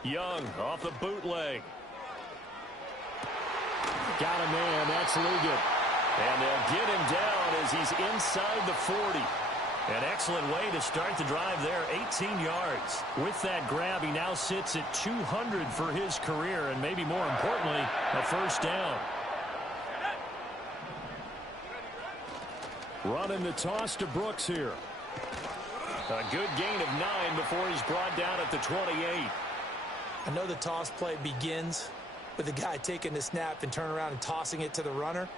Young off the bootleg. Got a man. That's Liggett. And they'll get him down as he's inside the 40. An excellent way to start the drive there, 18 yards. With that grab, he now sits at 200 for his career, and maybe more importantly, a 1st down. Running the toss to Brooks here. A good gain of 9 before he's brought down at the 28. I know the toss play begins with the guy taking the snap and turn around and tossing it to the runner.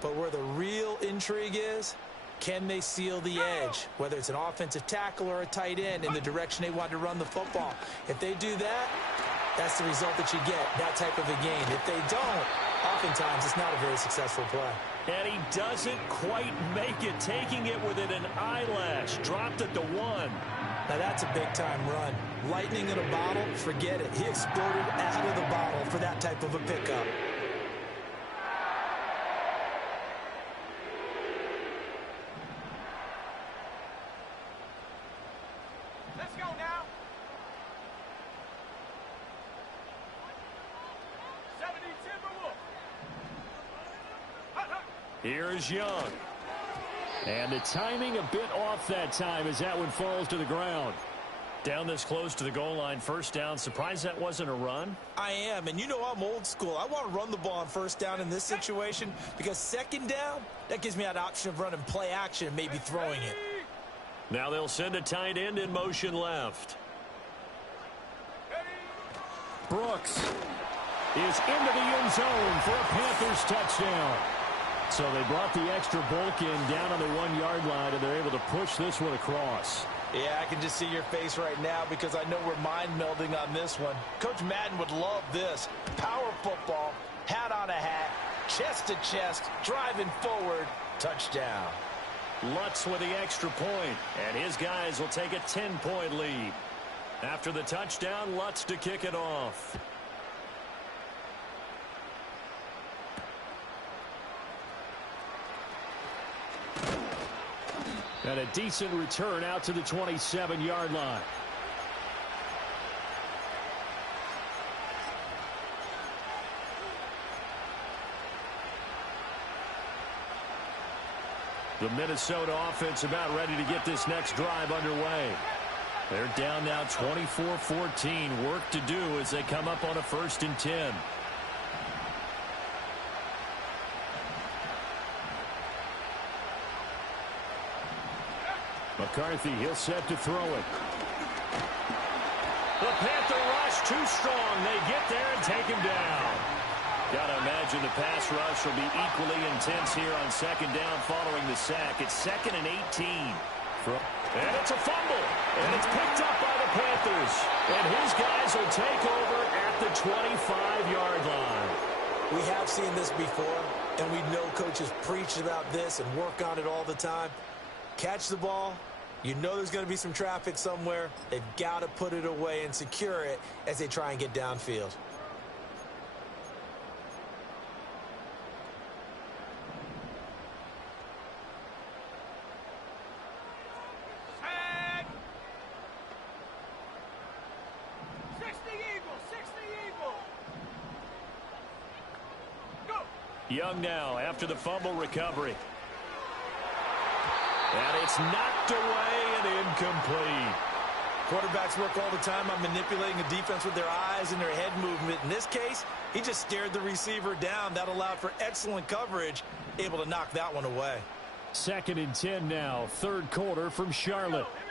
But where the real intrigue is, can they seal the edge, whether it's an offensive tackle or a tight end, in the direction they want to run the football? If they do that, that's the result that you get, that type of a gain. If they don't, oftentimes it's not a very successful play. And he doesn't quite make it, taking it within an eyelash. Dropped at the 1. Now that's a big-time run. Lightning in a bottle, forget it. He exploded out of the bottle for that type of a pickup. Let's go now. 70 Timberwolves. Here's Young. And the timing a bit off that time as that one falls to the ground. Down this close to the goal line, 1st down. Surprised that wasn't a run? I am, and you know I'm old school. I want to run the ball on 1st down in this situation because 2nd down, that gives me that option of running play action and maybe throwing it. Now they'll send a tight end in motion left. Brooks is into the end zone for a Panthers touchdown. So they brought the extra bulk in down on the 1-yard line, and they're able to push this one across. Yeah, I can just see your face right now because I know we're mind melding on this one. Coach Madden would love this. Power football, hat on a hat, chest to chest, driving forward, touchdown. Lutz with the extra point, and his guys will take a 10-point lead. After the touchdown, Lutz to kick it off. And a decent return out to the 27-yard line. The Minnesota offense about ready to get this next drive underway. They're down now 24-14. Work to do as they come up on a 1st and 10. McCarthy, he'll set to throw it. The Panther rush too strong. They get there and take him down. Got to imagine the pass rush will be equally intense here on 2nd down following the sack. It's 2nd and 18. And it's a fumble. And it's picked up by the Panthers. And his guys will take over at the 25-yard line. We have seen this before, and we know coaches preach about this and work on it all the time. Catch the ball. You know there's going to be some traffic somewhere. They've got to put it away and secure it as they try and get downfield. Set. 60 Eagles, 60 Eagles. Go. Young now after the fumble recovery. And it's knocked away and incomplete. Quarterbacks work all the time on manipulating the defense with their eyes and their head movement. In this case, he just stared the receiver down. That allowed for excellent coverage, able to knock that one away. 2nd and 10 now, 3rd quarter from Charlotte. Here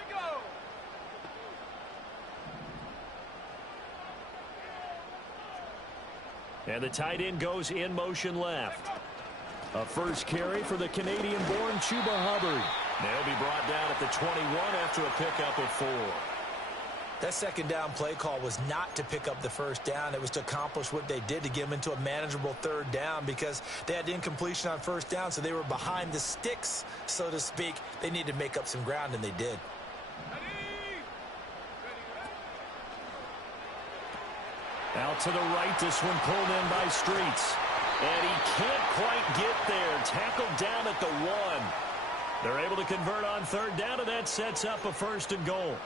we go. And the tight end goes in motion left. A first carry for the Canadian-born Chuba Hubbard. They'll be brought down at the 21 after a pickup of 4. That 2nd down play call was not to pick up the 1st down. It was to accomplish what they did to get them into a manageable 3rd down because they had incompletion on 1st down, so they were behind the sticks, so to speak. They needed to make up some ground, and they did. Out to the right, this one pulled in by Streets. And he can't quite get there. Tackled down at the 1. They're able to convert on 3rd down, and that sets up a 1st and goal.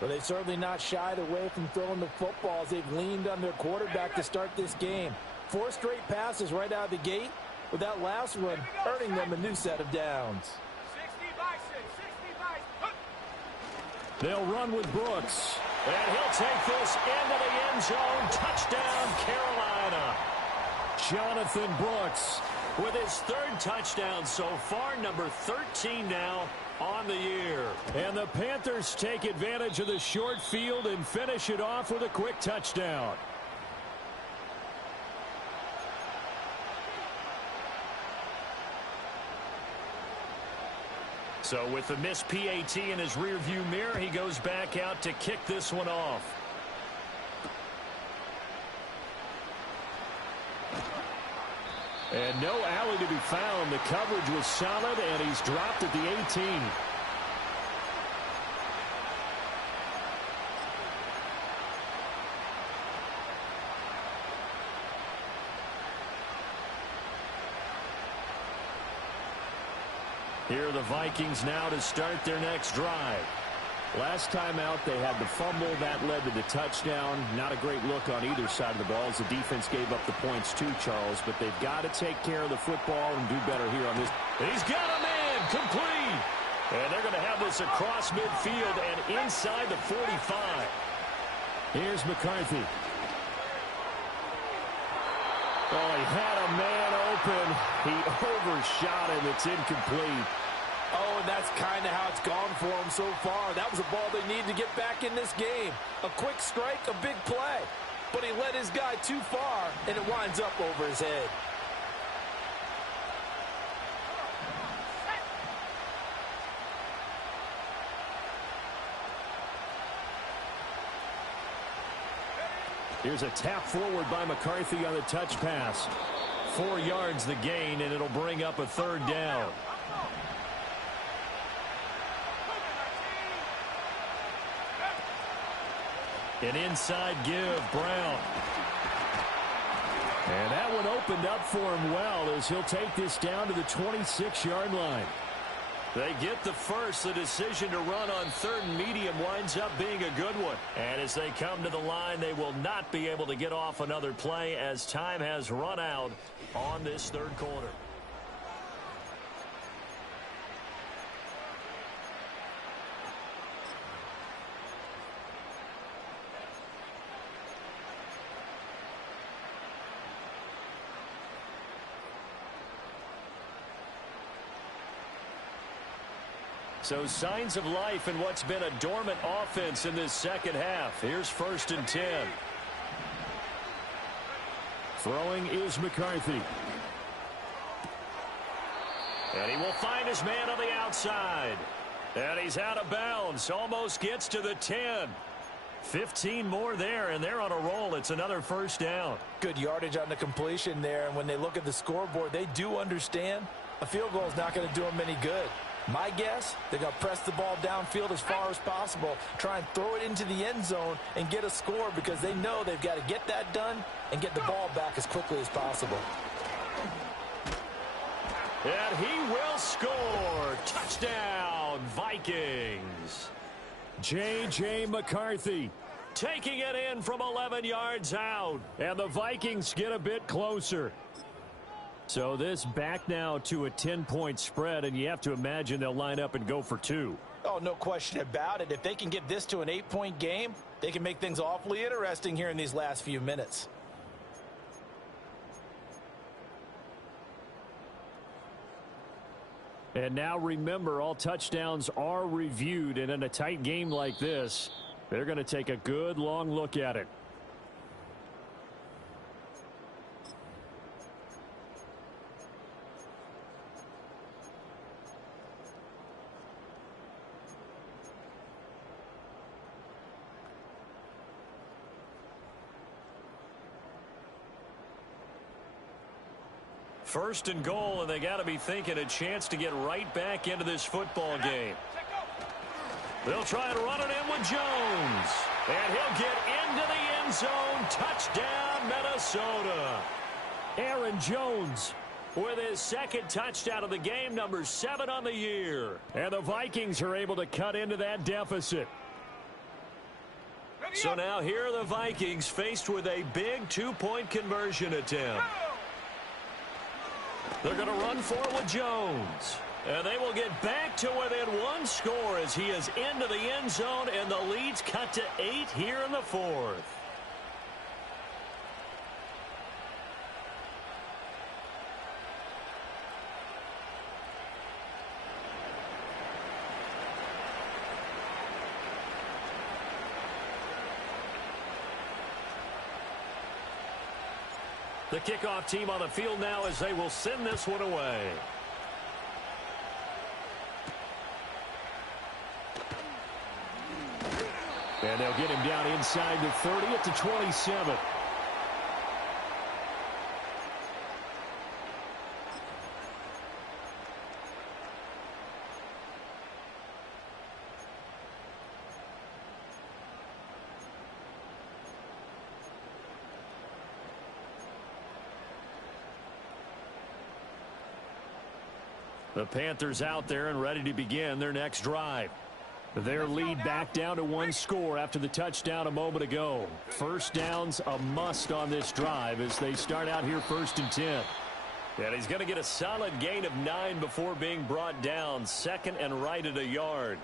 But they've certainly not shied away from throwing the footballs. They've leaned on their quarterback to start this game. 4 straight passes right out of the gate, with that last one earning them a new set of downs. 60 Bison, 60 Bison. They'll run with Brooks. And he'll take this into the end zone. Touchdown, Carolina. Jonathan Brooks with his 3rd touchdown so far, number 13 now on the year. And the Panthers take advantage of the short field and finish it off with a quick touchdown. So with the missed PAT in his rearview mirror, he goes back out to kick this one off. And no alley to be found. The coverage was solid, and he's dropped at the 18. Here are the Vikings now to start their next drive. Last time out, they had the fumble. That led to the touchdown. Not a great look on either side of the ball as the defense gave up the points too, Charles. But they've got to take care of the football and do better here on this. He's got a man complete. And they're going to have this across midfield and inside the 45. Here's McCarthy. Oh, he had a man open. He overshot him. It's incomplete. Oh, and that's kind of how it's gone for them so far. That was a ball they need to get back in this game. A quick strike, a big play. But he led his guy too far, and it winds up over his head. Here's a tap forward by McCarthy on the touch pass. 4 yards the gain, and it'll bring up a 3rd down. An inside give, Brown. And that one opened up for him well as he'll take this down to the 26-yard line. They get the first. The decision to run on 3rd and medium winds up being a good one. And as they come to the line, they will not be able to get off another play as time has run out on this 3rd quarter. So signs of life in what's been a dormant offense in this second half. Here's 1st and 10. Throwing is McCarthy. And he will find his man on the outside. And he's out of bounds. Almost gets to the 10. 15 more there, and they're on a roll. It's another 1st down. Good yardage on the completion there, and when they look at the scoreboard, they do understand a field goal is not going to do them any good. My guess, they're going to press the ball downfield as far as possible, try and throw it into the end zone and get a score because they know they've got to get that done and get the ball back as quickly as possible. And he will score. Touchdown, Vikings. J.J. McCarthy taking it in from 11 yards out. And the Vikings get a bit closer. So this back now to a 10-point spread, and you have to imagine they'll line up and go for 2. Oh, no question about it. If they can get this to an 8-point game, they can make things awfully interesting here in these last few minutes. And now remember, all touchdowns are reviewed, and in a tight game like this, they're going to take a good long look at it. First and goal, and they got to be thinking a chance to get right back into this football game. They'll try and run it in with Jones. And he'll get into the end zone. Touchdown, Minnesota. Aaron Jones with his 2nd touchdown of the game, number 7 on the year. And the Vikings are able to cut into that deficit. So now here are the Vikings faced with a big 2-point conversion attempt. They're going to run for it with Jones. And they will get back to within 1 score as he is into the end zone, and the lead's cut to 8 here in the 4th. The kickoff team on the field now as they will send this one away. And they'll get him down inside the 30 at the 27. The Panthers out there and ready to begin their next drive. Their lead back down to 1 score after the touchdown a moment ago. 1st down's a must on this drive as they start out here 1st and 10. And he's going to get a solid gain of 9 before being brought down. 2nd and right at a yard.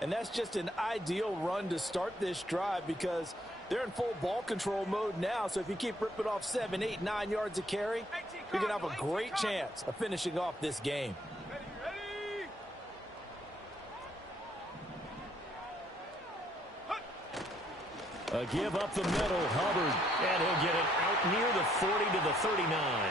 And that's just an ideal run to start this drive because they're in full ball control mode now. So if you keep ripping off 7, 8, 9 yards of carry, you're going to have a great chance of finishing off this game. A give up the middle, Hubbard, and he'll get it out near the 40 to the 39.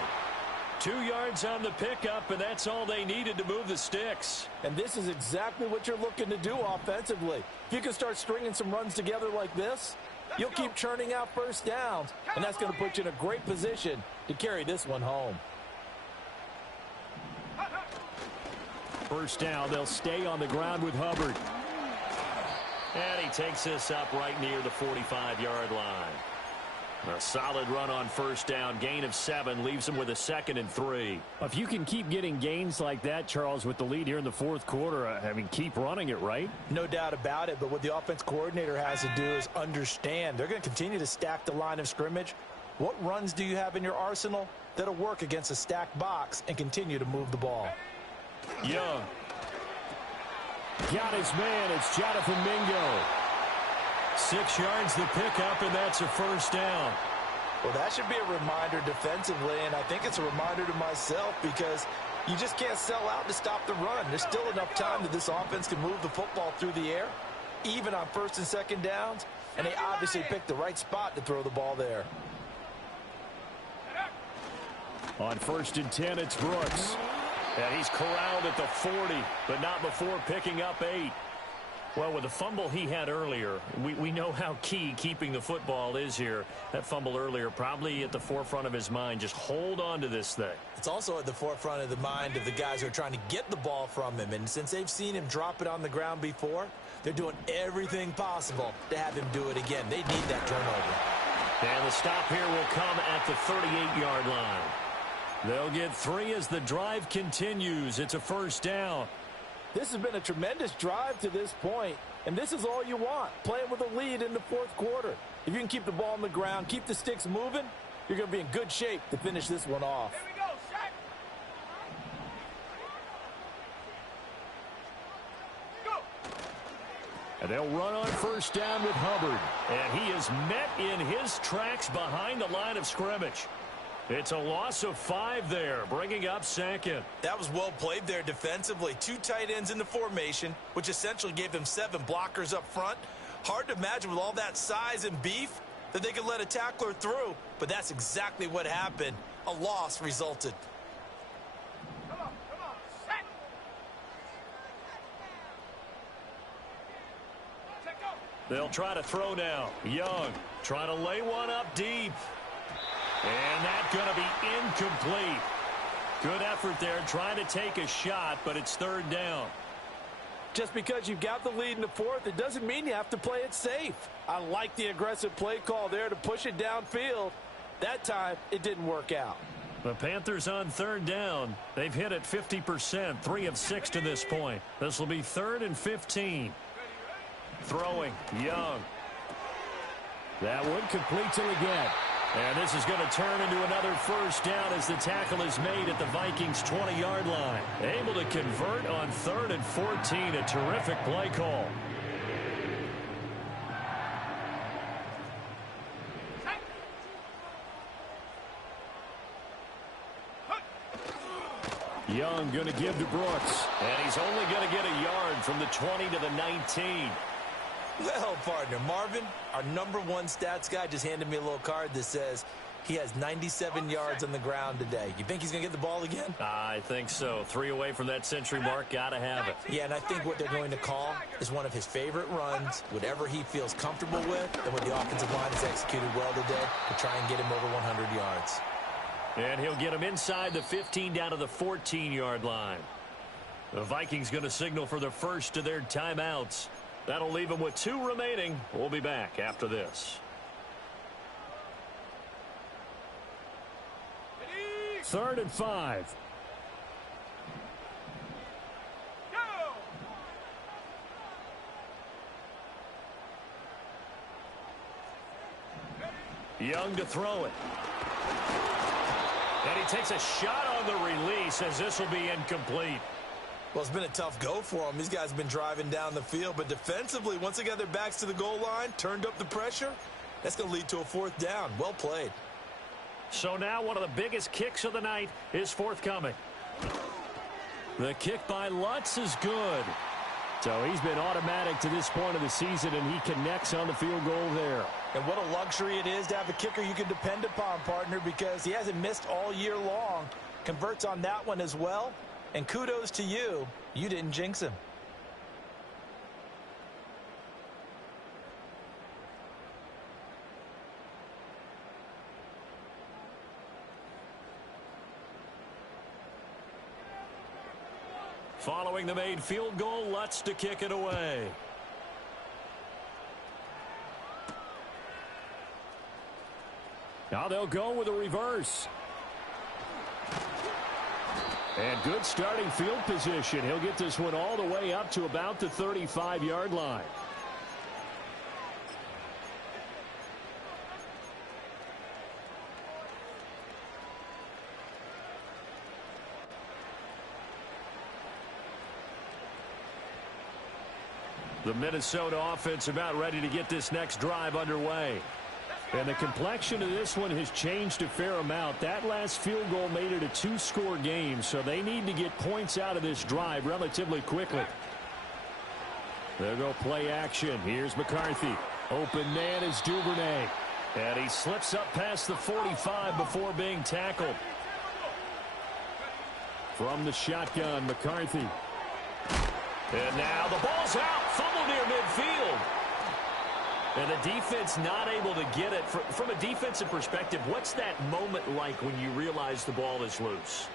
2 yards on the pickup, and that's all they needed to move the sticks. And this is exactly what you're looking to do offensively. If you can start stringing some runs together like this, you'll keep churning out 1st downs, and that's going to put you in a great position to carry this one home. 1st down, they'll stay on the ground with Hubbard. And he takes this up right near the 45-yard line. A solid run on 1st down. Gain of 7 leaves him with a 2nd and 3. If you can keep getting gains like that, Charles, with the lead here in the 4th quarter, I mean, keep running it, right? No doubt about it, but what the offense coordinator has to do is understand. They're going to continue to stack the line of scrimmage. What runs do you have in your arsenal that'll work against a stacked box and continue to move the ball? Young. Got his man. It's Jonathan Mingo. 6 yards the pickup, and that's a 1st down. Well, that should be a reminder defensively, and I think it's a reminder to myself because You just can't sell out to stop the run. There's still enough time that this offense can move the football through the air, even on first and second downs, and they obviously picked the right spot to throw the ball there. On 1st and 10, it's Brooks. And he's corralled at the 40, but not before picking up 8. Well, with the fumble he had earlier, we know how key keeping the football is here. That fumble earlier probably at the forefront of his mind. Just hold on to this thing. It's also at the forefront of the mind of the guys who are trying to get the ball from him. And since they've seen him drop it on the ground before, they're doing everything possible to have him do it again. They need that turnover. And the stop here will come at the 38-yard line. They'll get 3 as the drive continues. It's a first down. This has been a tremendous drive to this point, and this is all you want, playing with a lead in the 4th quarter. If you can keep the ball on the ground, keep the sticks moving, you're going to be in good shape to finish this one off. Here we go, set. Go. And they'll run on first down with Hubbard. And he is met in his tracks behind the line of scrimmage. It's a loss of 5 there, bringing up 2nd. That was well played there defensively. 2 tight ends in the formation, which essentially gave them 7 blockers up front. Hard to imagine with all that size and beef that they could let a tackler through, but that's exactly what happened. A loss resulted. Come on, set. Set, go. They'll try to throw now. Young trying to lay one up deep. And that's going to be incomplete. Good effort there trying to take a shot, but it's 3rd down. Just because you've got the lead in the 4th, it doesn't mean you have to play it safe. I like the aggressive play call there to push it downfield. That time, it didn't work out. The Panthers on 3rd down. They've hit it 50%, 3 of 6 to this point. This will be 3rd and 15. Throwing, Young. That one completes him again. And this is going to turn into another first down as the tackle is made at the Vikings' 20-yard line. Able to convert on 3rd and 14. A terrific play call. Young going to give to Brooks. And he's only going to get a yard from the 20 to the 19. Well, partner, Marvin, our #1 stats guy just handed me a little card that says he has 97 yards on the ground today. You think he's going to get the ball again? I think so. 3 away from that century mark. Got to have it. Yeah, and I think what they're going to call is one of his favorite runs, whatever he feels comfortable with, and what the offensive line has executed well today to try and get him over 100 yards. And he'll get him inside the 15 down to the 14-yard line. The Vikings going to signal for the first of their timeouts. That'll leave them with 2 remaining. We'll be back after this. 3rd and 5. Young to throw it. And he takes a shot on the release as this will be incomplete. Well, it's been a tough go for them. These guys have been driving down the field, but defensively, once they got their backs to the goal line, turned up the pressure, that's going to lead to a 4th down. Well played. So now one of the biggest kicks of the night is forthcoming. The kick by Lutz is good. So he's been automatic to this point of the season, and he connects on the field goal there. And what a luxury it is to have a kicker you can depend upon, partner, because he hasn't missed all year long. Converts on that one as well. And kudos to you. You didn't jinx him. Following the made field goal, Lutz to kick it away. Now they'll go with a reverse. And good starting field position. He'll get this one all the way up to about the 35-yard line. The Minnesota offense about ready to get this next drive underway. And the complexion of this one has changed a fair amount. That last field goal made it a two-score game, so they need to get points out of this drive relatively quickly. There go play action. Here's McCarthy. Open man is Duvernay. And he slips up past the 45 before being tackled. From the shotgun, McCarthy. And now the ball's out. Fumble near midfield. And the defense not able to get it. From a defensive perspective, what's that moment like when you realize the ball is loose?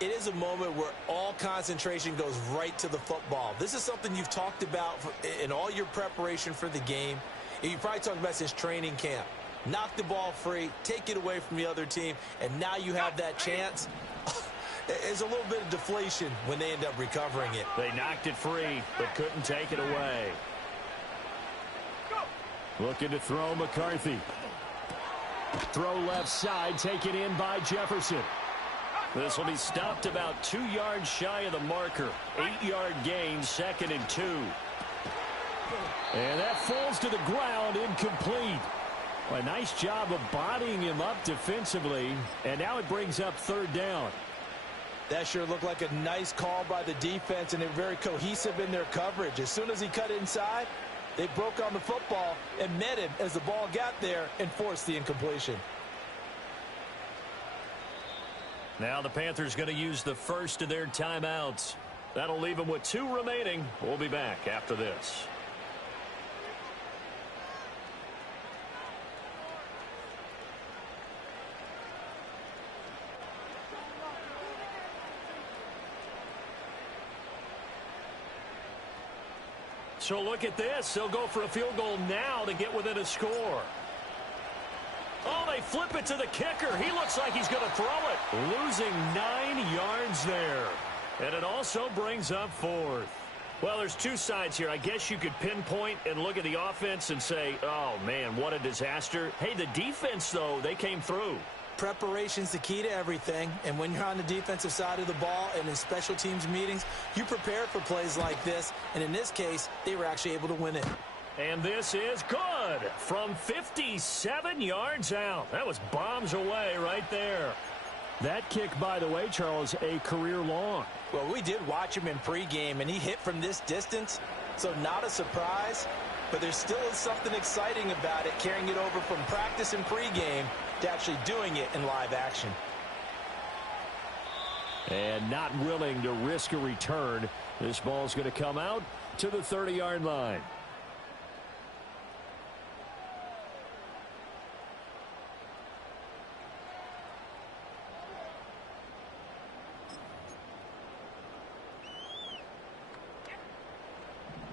It is a moment where all concentration goes right to the football. This is something you've talked about in all your preparation for the game. And you probably talked about since training camp. Knock the ball free, take it away from the other team, and now you have that chance. There's a little bit of deflation when they end up recovering it. They knocked it free, but couldn't take it away. Looking to throw McCarthy. Throw left side, taken in by Jefferson. This will be stopped about 2 yards shy of the marker. 8-yard gain, 2nd and 2. And that falls to the ground, incomplete. A nice job of bodying him up defensively, and now it brings up 3rd down. That sure looked like a nice call by the defense, and they're very cohesive in their coverage. As soon as he cut inside, they broke on the football and met him as the ball got there and forced the incompletion. Now the Panthers going to use the first of their timeouts. That'll leave them with 2 remaining. We'll be back after this. So look at this. They'll go for a field goal now to get within a score. Oh, they flip it to the kicker. He looks like he's going to throw it. Losing 9 yards there. And it also brings up 4th. Well, there's 2 sides here. I guess you could pinpoint and look at the offense and say, oh, man, what a disaster. Hey, the defense, though, they came through. Preparation's the key to everything, and when you're on the defensive side of the ball and in special teams meetings, you prepare for plays like this, and in this case, they were actually able to win it. And this is good from 57 yards out. That was bombs away right there. That kick, by the way, Charles, a career long. Well, we did watch him in pregame, and he hit from this distance, so not a surprise, but there still is something exciting about it, carrying it over from practice and pregame to actually doing it in live action. And not willing to risk a return. This ball's going to come out to the 30-yard line.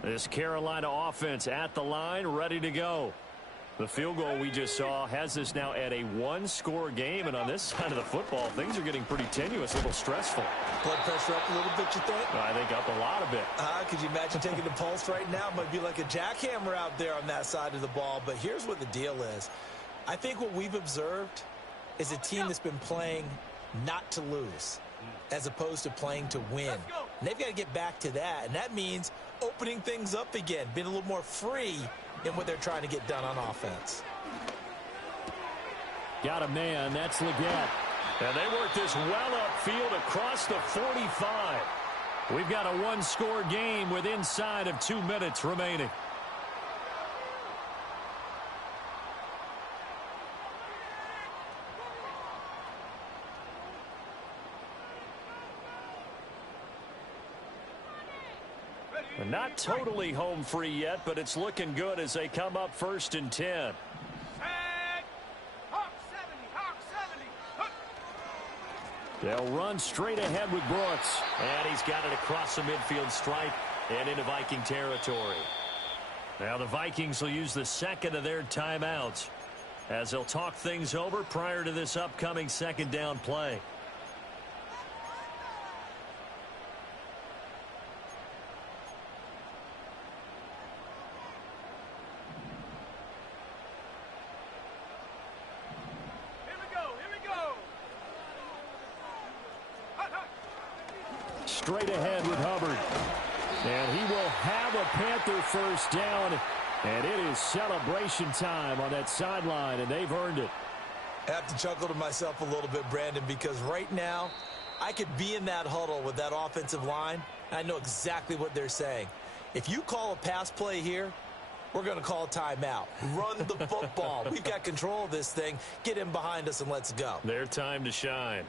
This Carolina offense at the line, ready to go. The field goal we just saw has us now at a 1-score game, and on this side of the football, things are getting pretty tenuous, a little stressful. Blood pressure up a little bit, you think? I think up a lot of it. Could you imagine taking the pulse right now? It might be like a jackhammer out there on that side of the ball, but here's what the deal is. I think what we've observed is a team that's been playing not to lose as opposed to playing to win. And they've got to get back to that, and that means opening things up again, being a little more free in what they're trying to get done on offense. Got a man. That's Leggett. And they work this well upfield across the 45. We've got a 1-score game with inside of 2 minutes remaining. Not totally home free yet, but it's looking good as they come up 1st and 10. They'll run straight ahead with Brooks. And he's got it across the midfield stripe and into Viking territory. Now the Vikings will use the 2nd of their timeouts as they'll talk things over prior to this upcoming 2nd down play. Straight ahead with Hubbard. And he will have a Panther 1st down And it is celebration time on that sideline, and they've earned it. I have to chuckle to myself a little bit, Brandon, because right now I could be in that huddle with that offensive line, and I know exactly what they're saying. If you call a pass play here, we're going to call a timeout. Run the football. We've got control of this thing. Get him behind us and let's go. Their time to shine.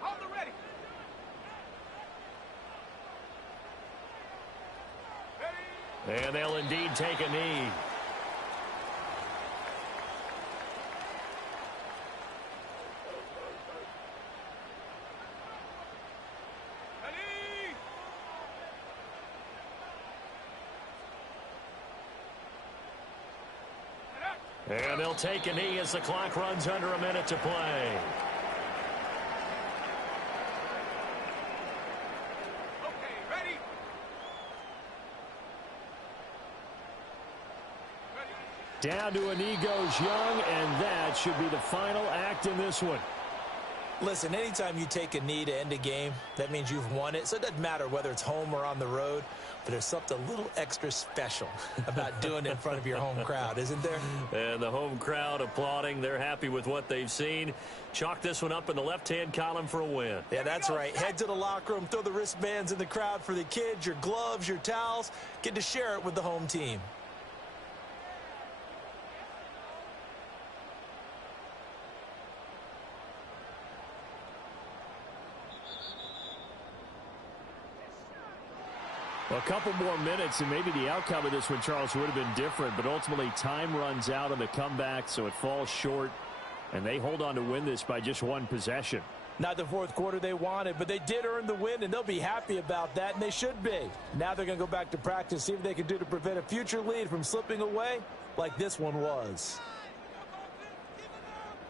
Hold the ready. Ready. And they'll indeed take a knee. Ready. And they'll take a knee as the clock runs under a minute to play. Okay, ready. Ready. Down to a knee goes Young, and that should be the final act in this one. Listen, anytime you take a knee to end a game, that means you've won it. So it doesn't matter whether it's home or on the road, but there's something a little extra special about doing it in front of your home crowd, isn't there? And the home crowd applauding. They're happy with what they've seen. Chalk this one up in the left-hand column for a win. Yeah, that's right. Head to the locker room, throw the wristbands in the crowd for the kids, your gloves, your towels. Get to share it with the home team. Well, a couple more minutes, and maybe the outcome of this one, Charles, would have been different. But ultimately, time runs out on the comeback, so it falls short. And they hold on to win this by just one possession. Not the fourth quarter they wanted, but they did earn the win, and they'll be happy about that, and they should be. Now they're going to go back to practice, see what they can do to prevent a future lead from slipping away like this one was.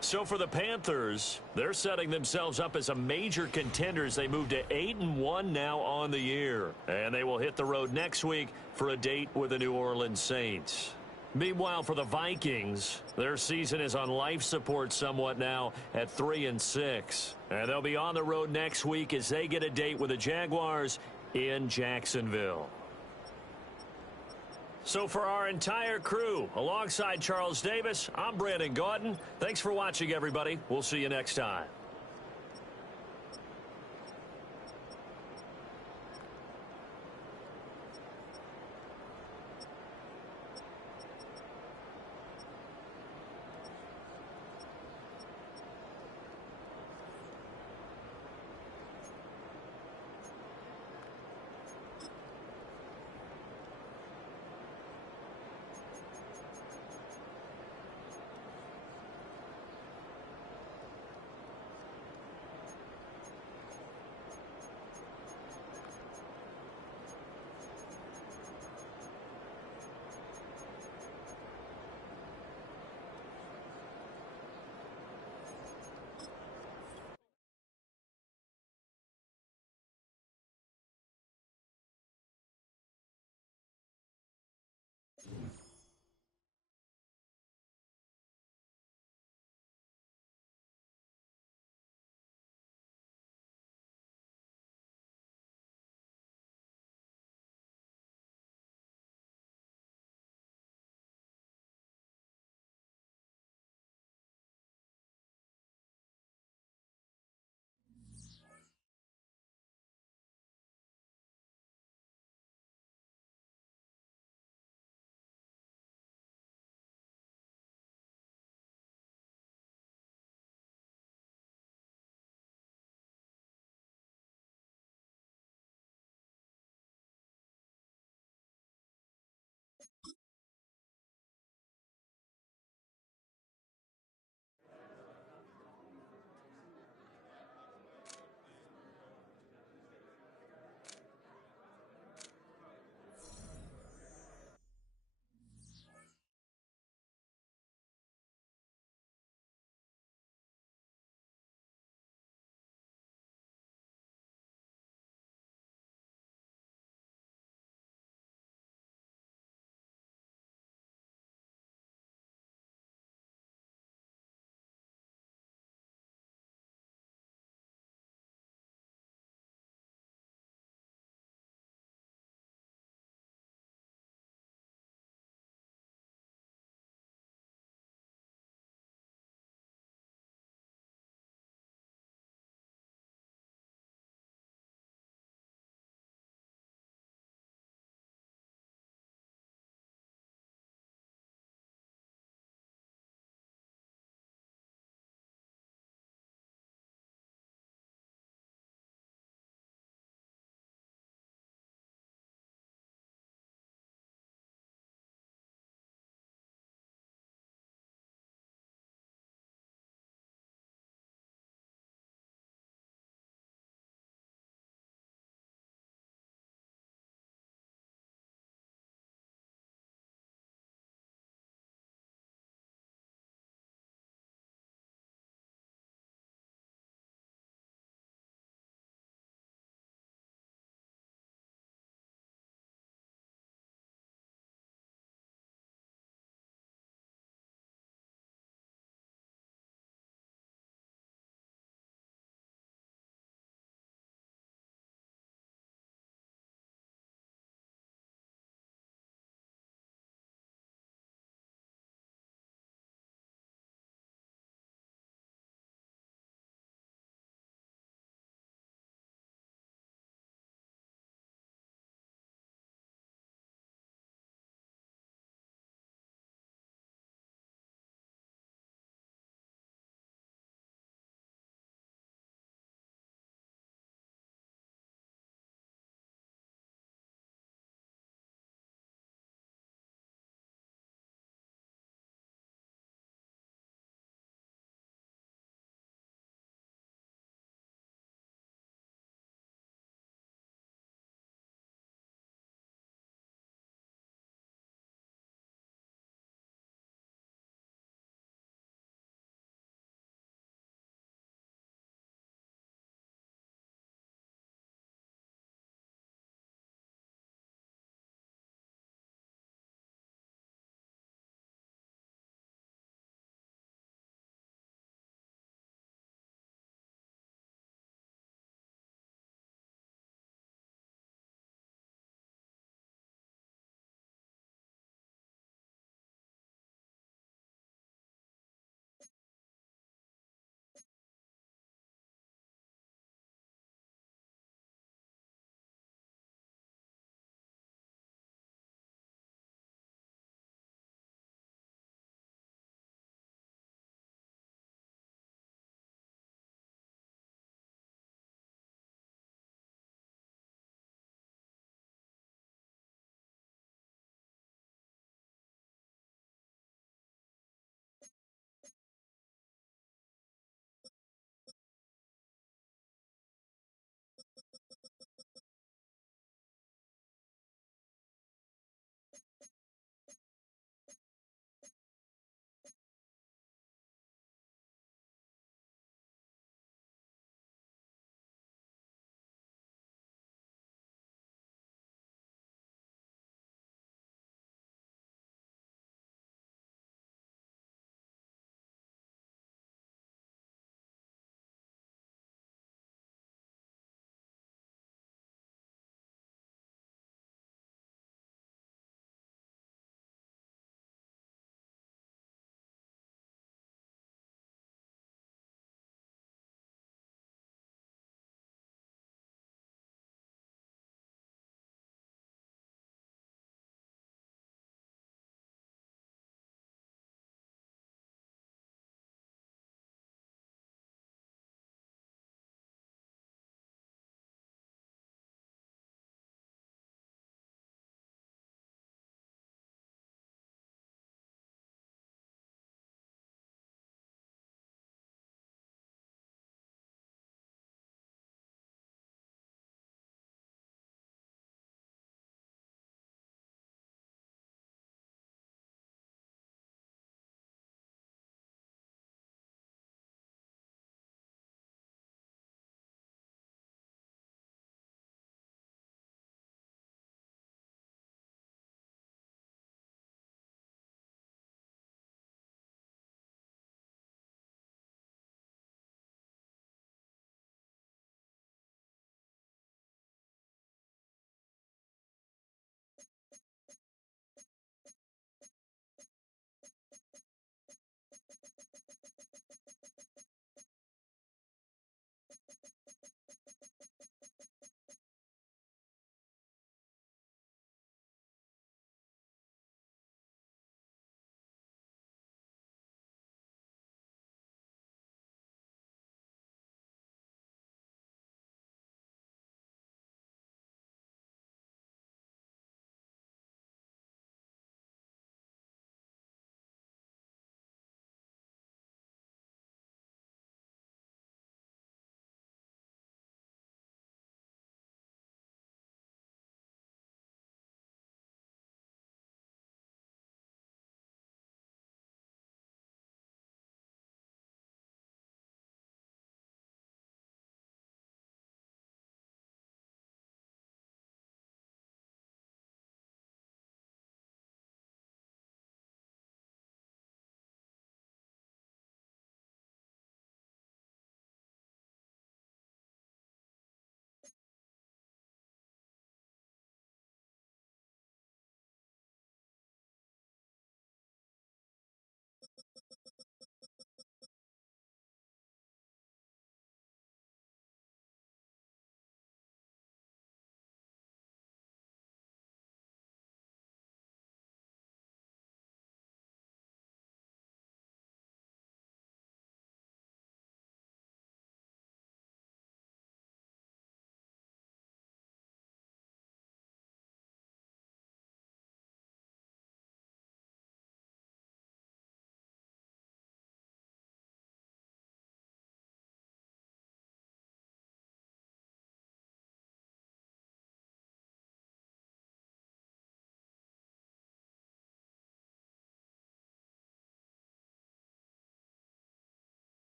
So for the Panthers, they're setting themselves up as a major contender as they move to 8-1 now on the year. And they will hit the road next week for a date with the New Orleans Saints. Meanwhile, for the Vikings, their season is on life support somewhat now at 3-6. And they'll be on the road next week as they get a date with the Jaguars in Jacksonville. So for our entire crew, alongside Charles Davis, I'm Brandon Gautin. Thanks for watching, everybody. We'll see you next time.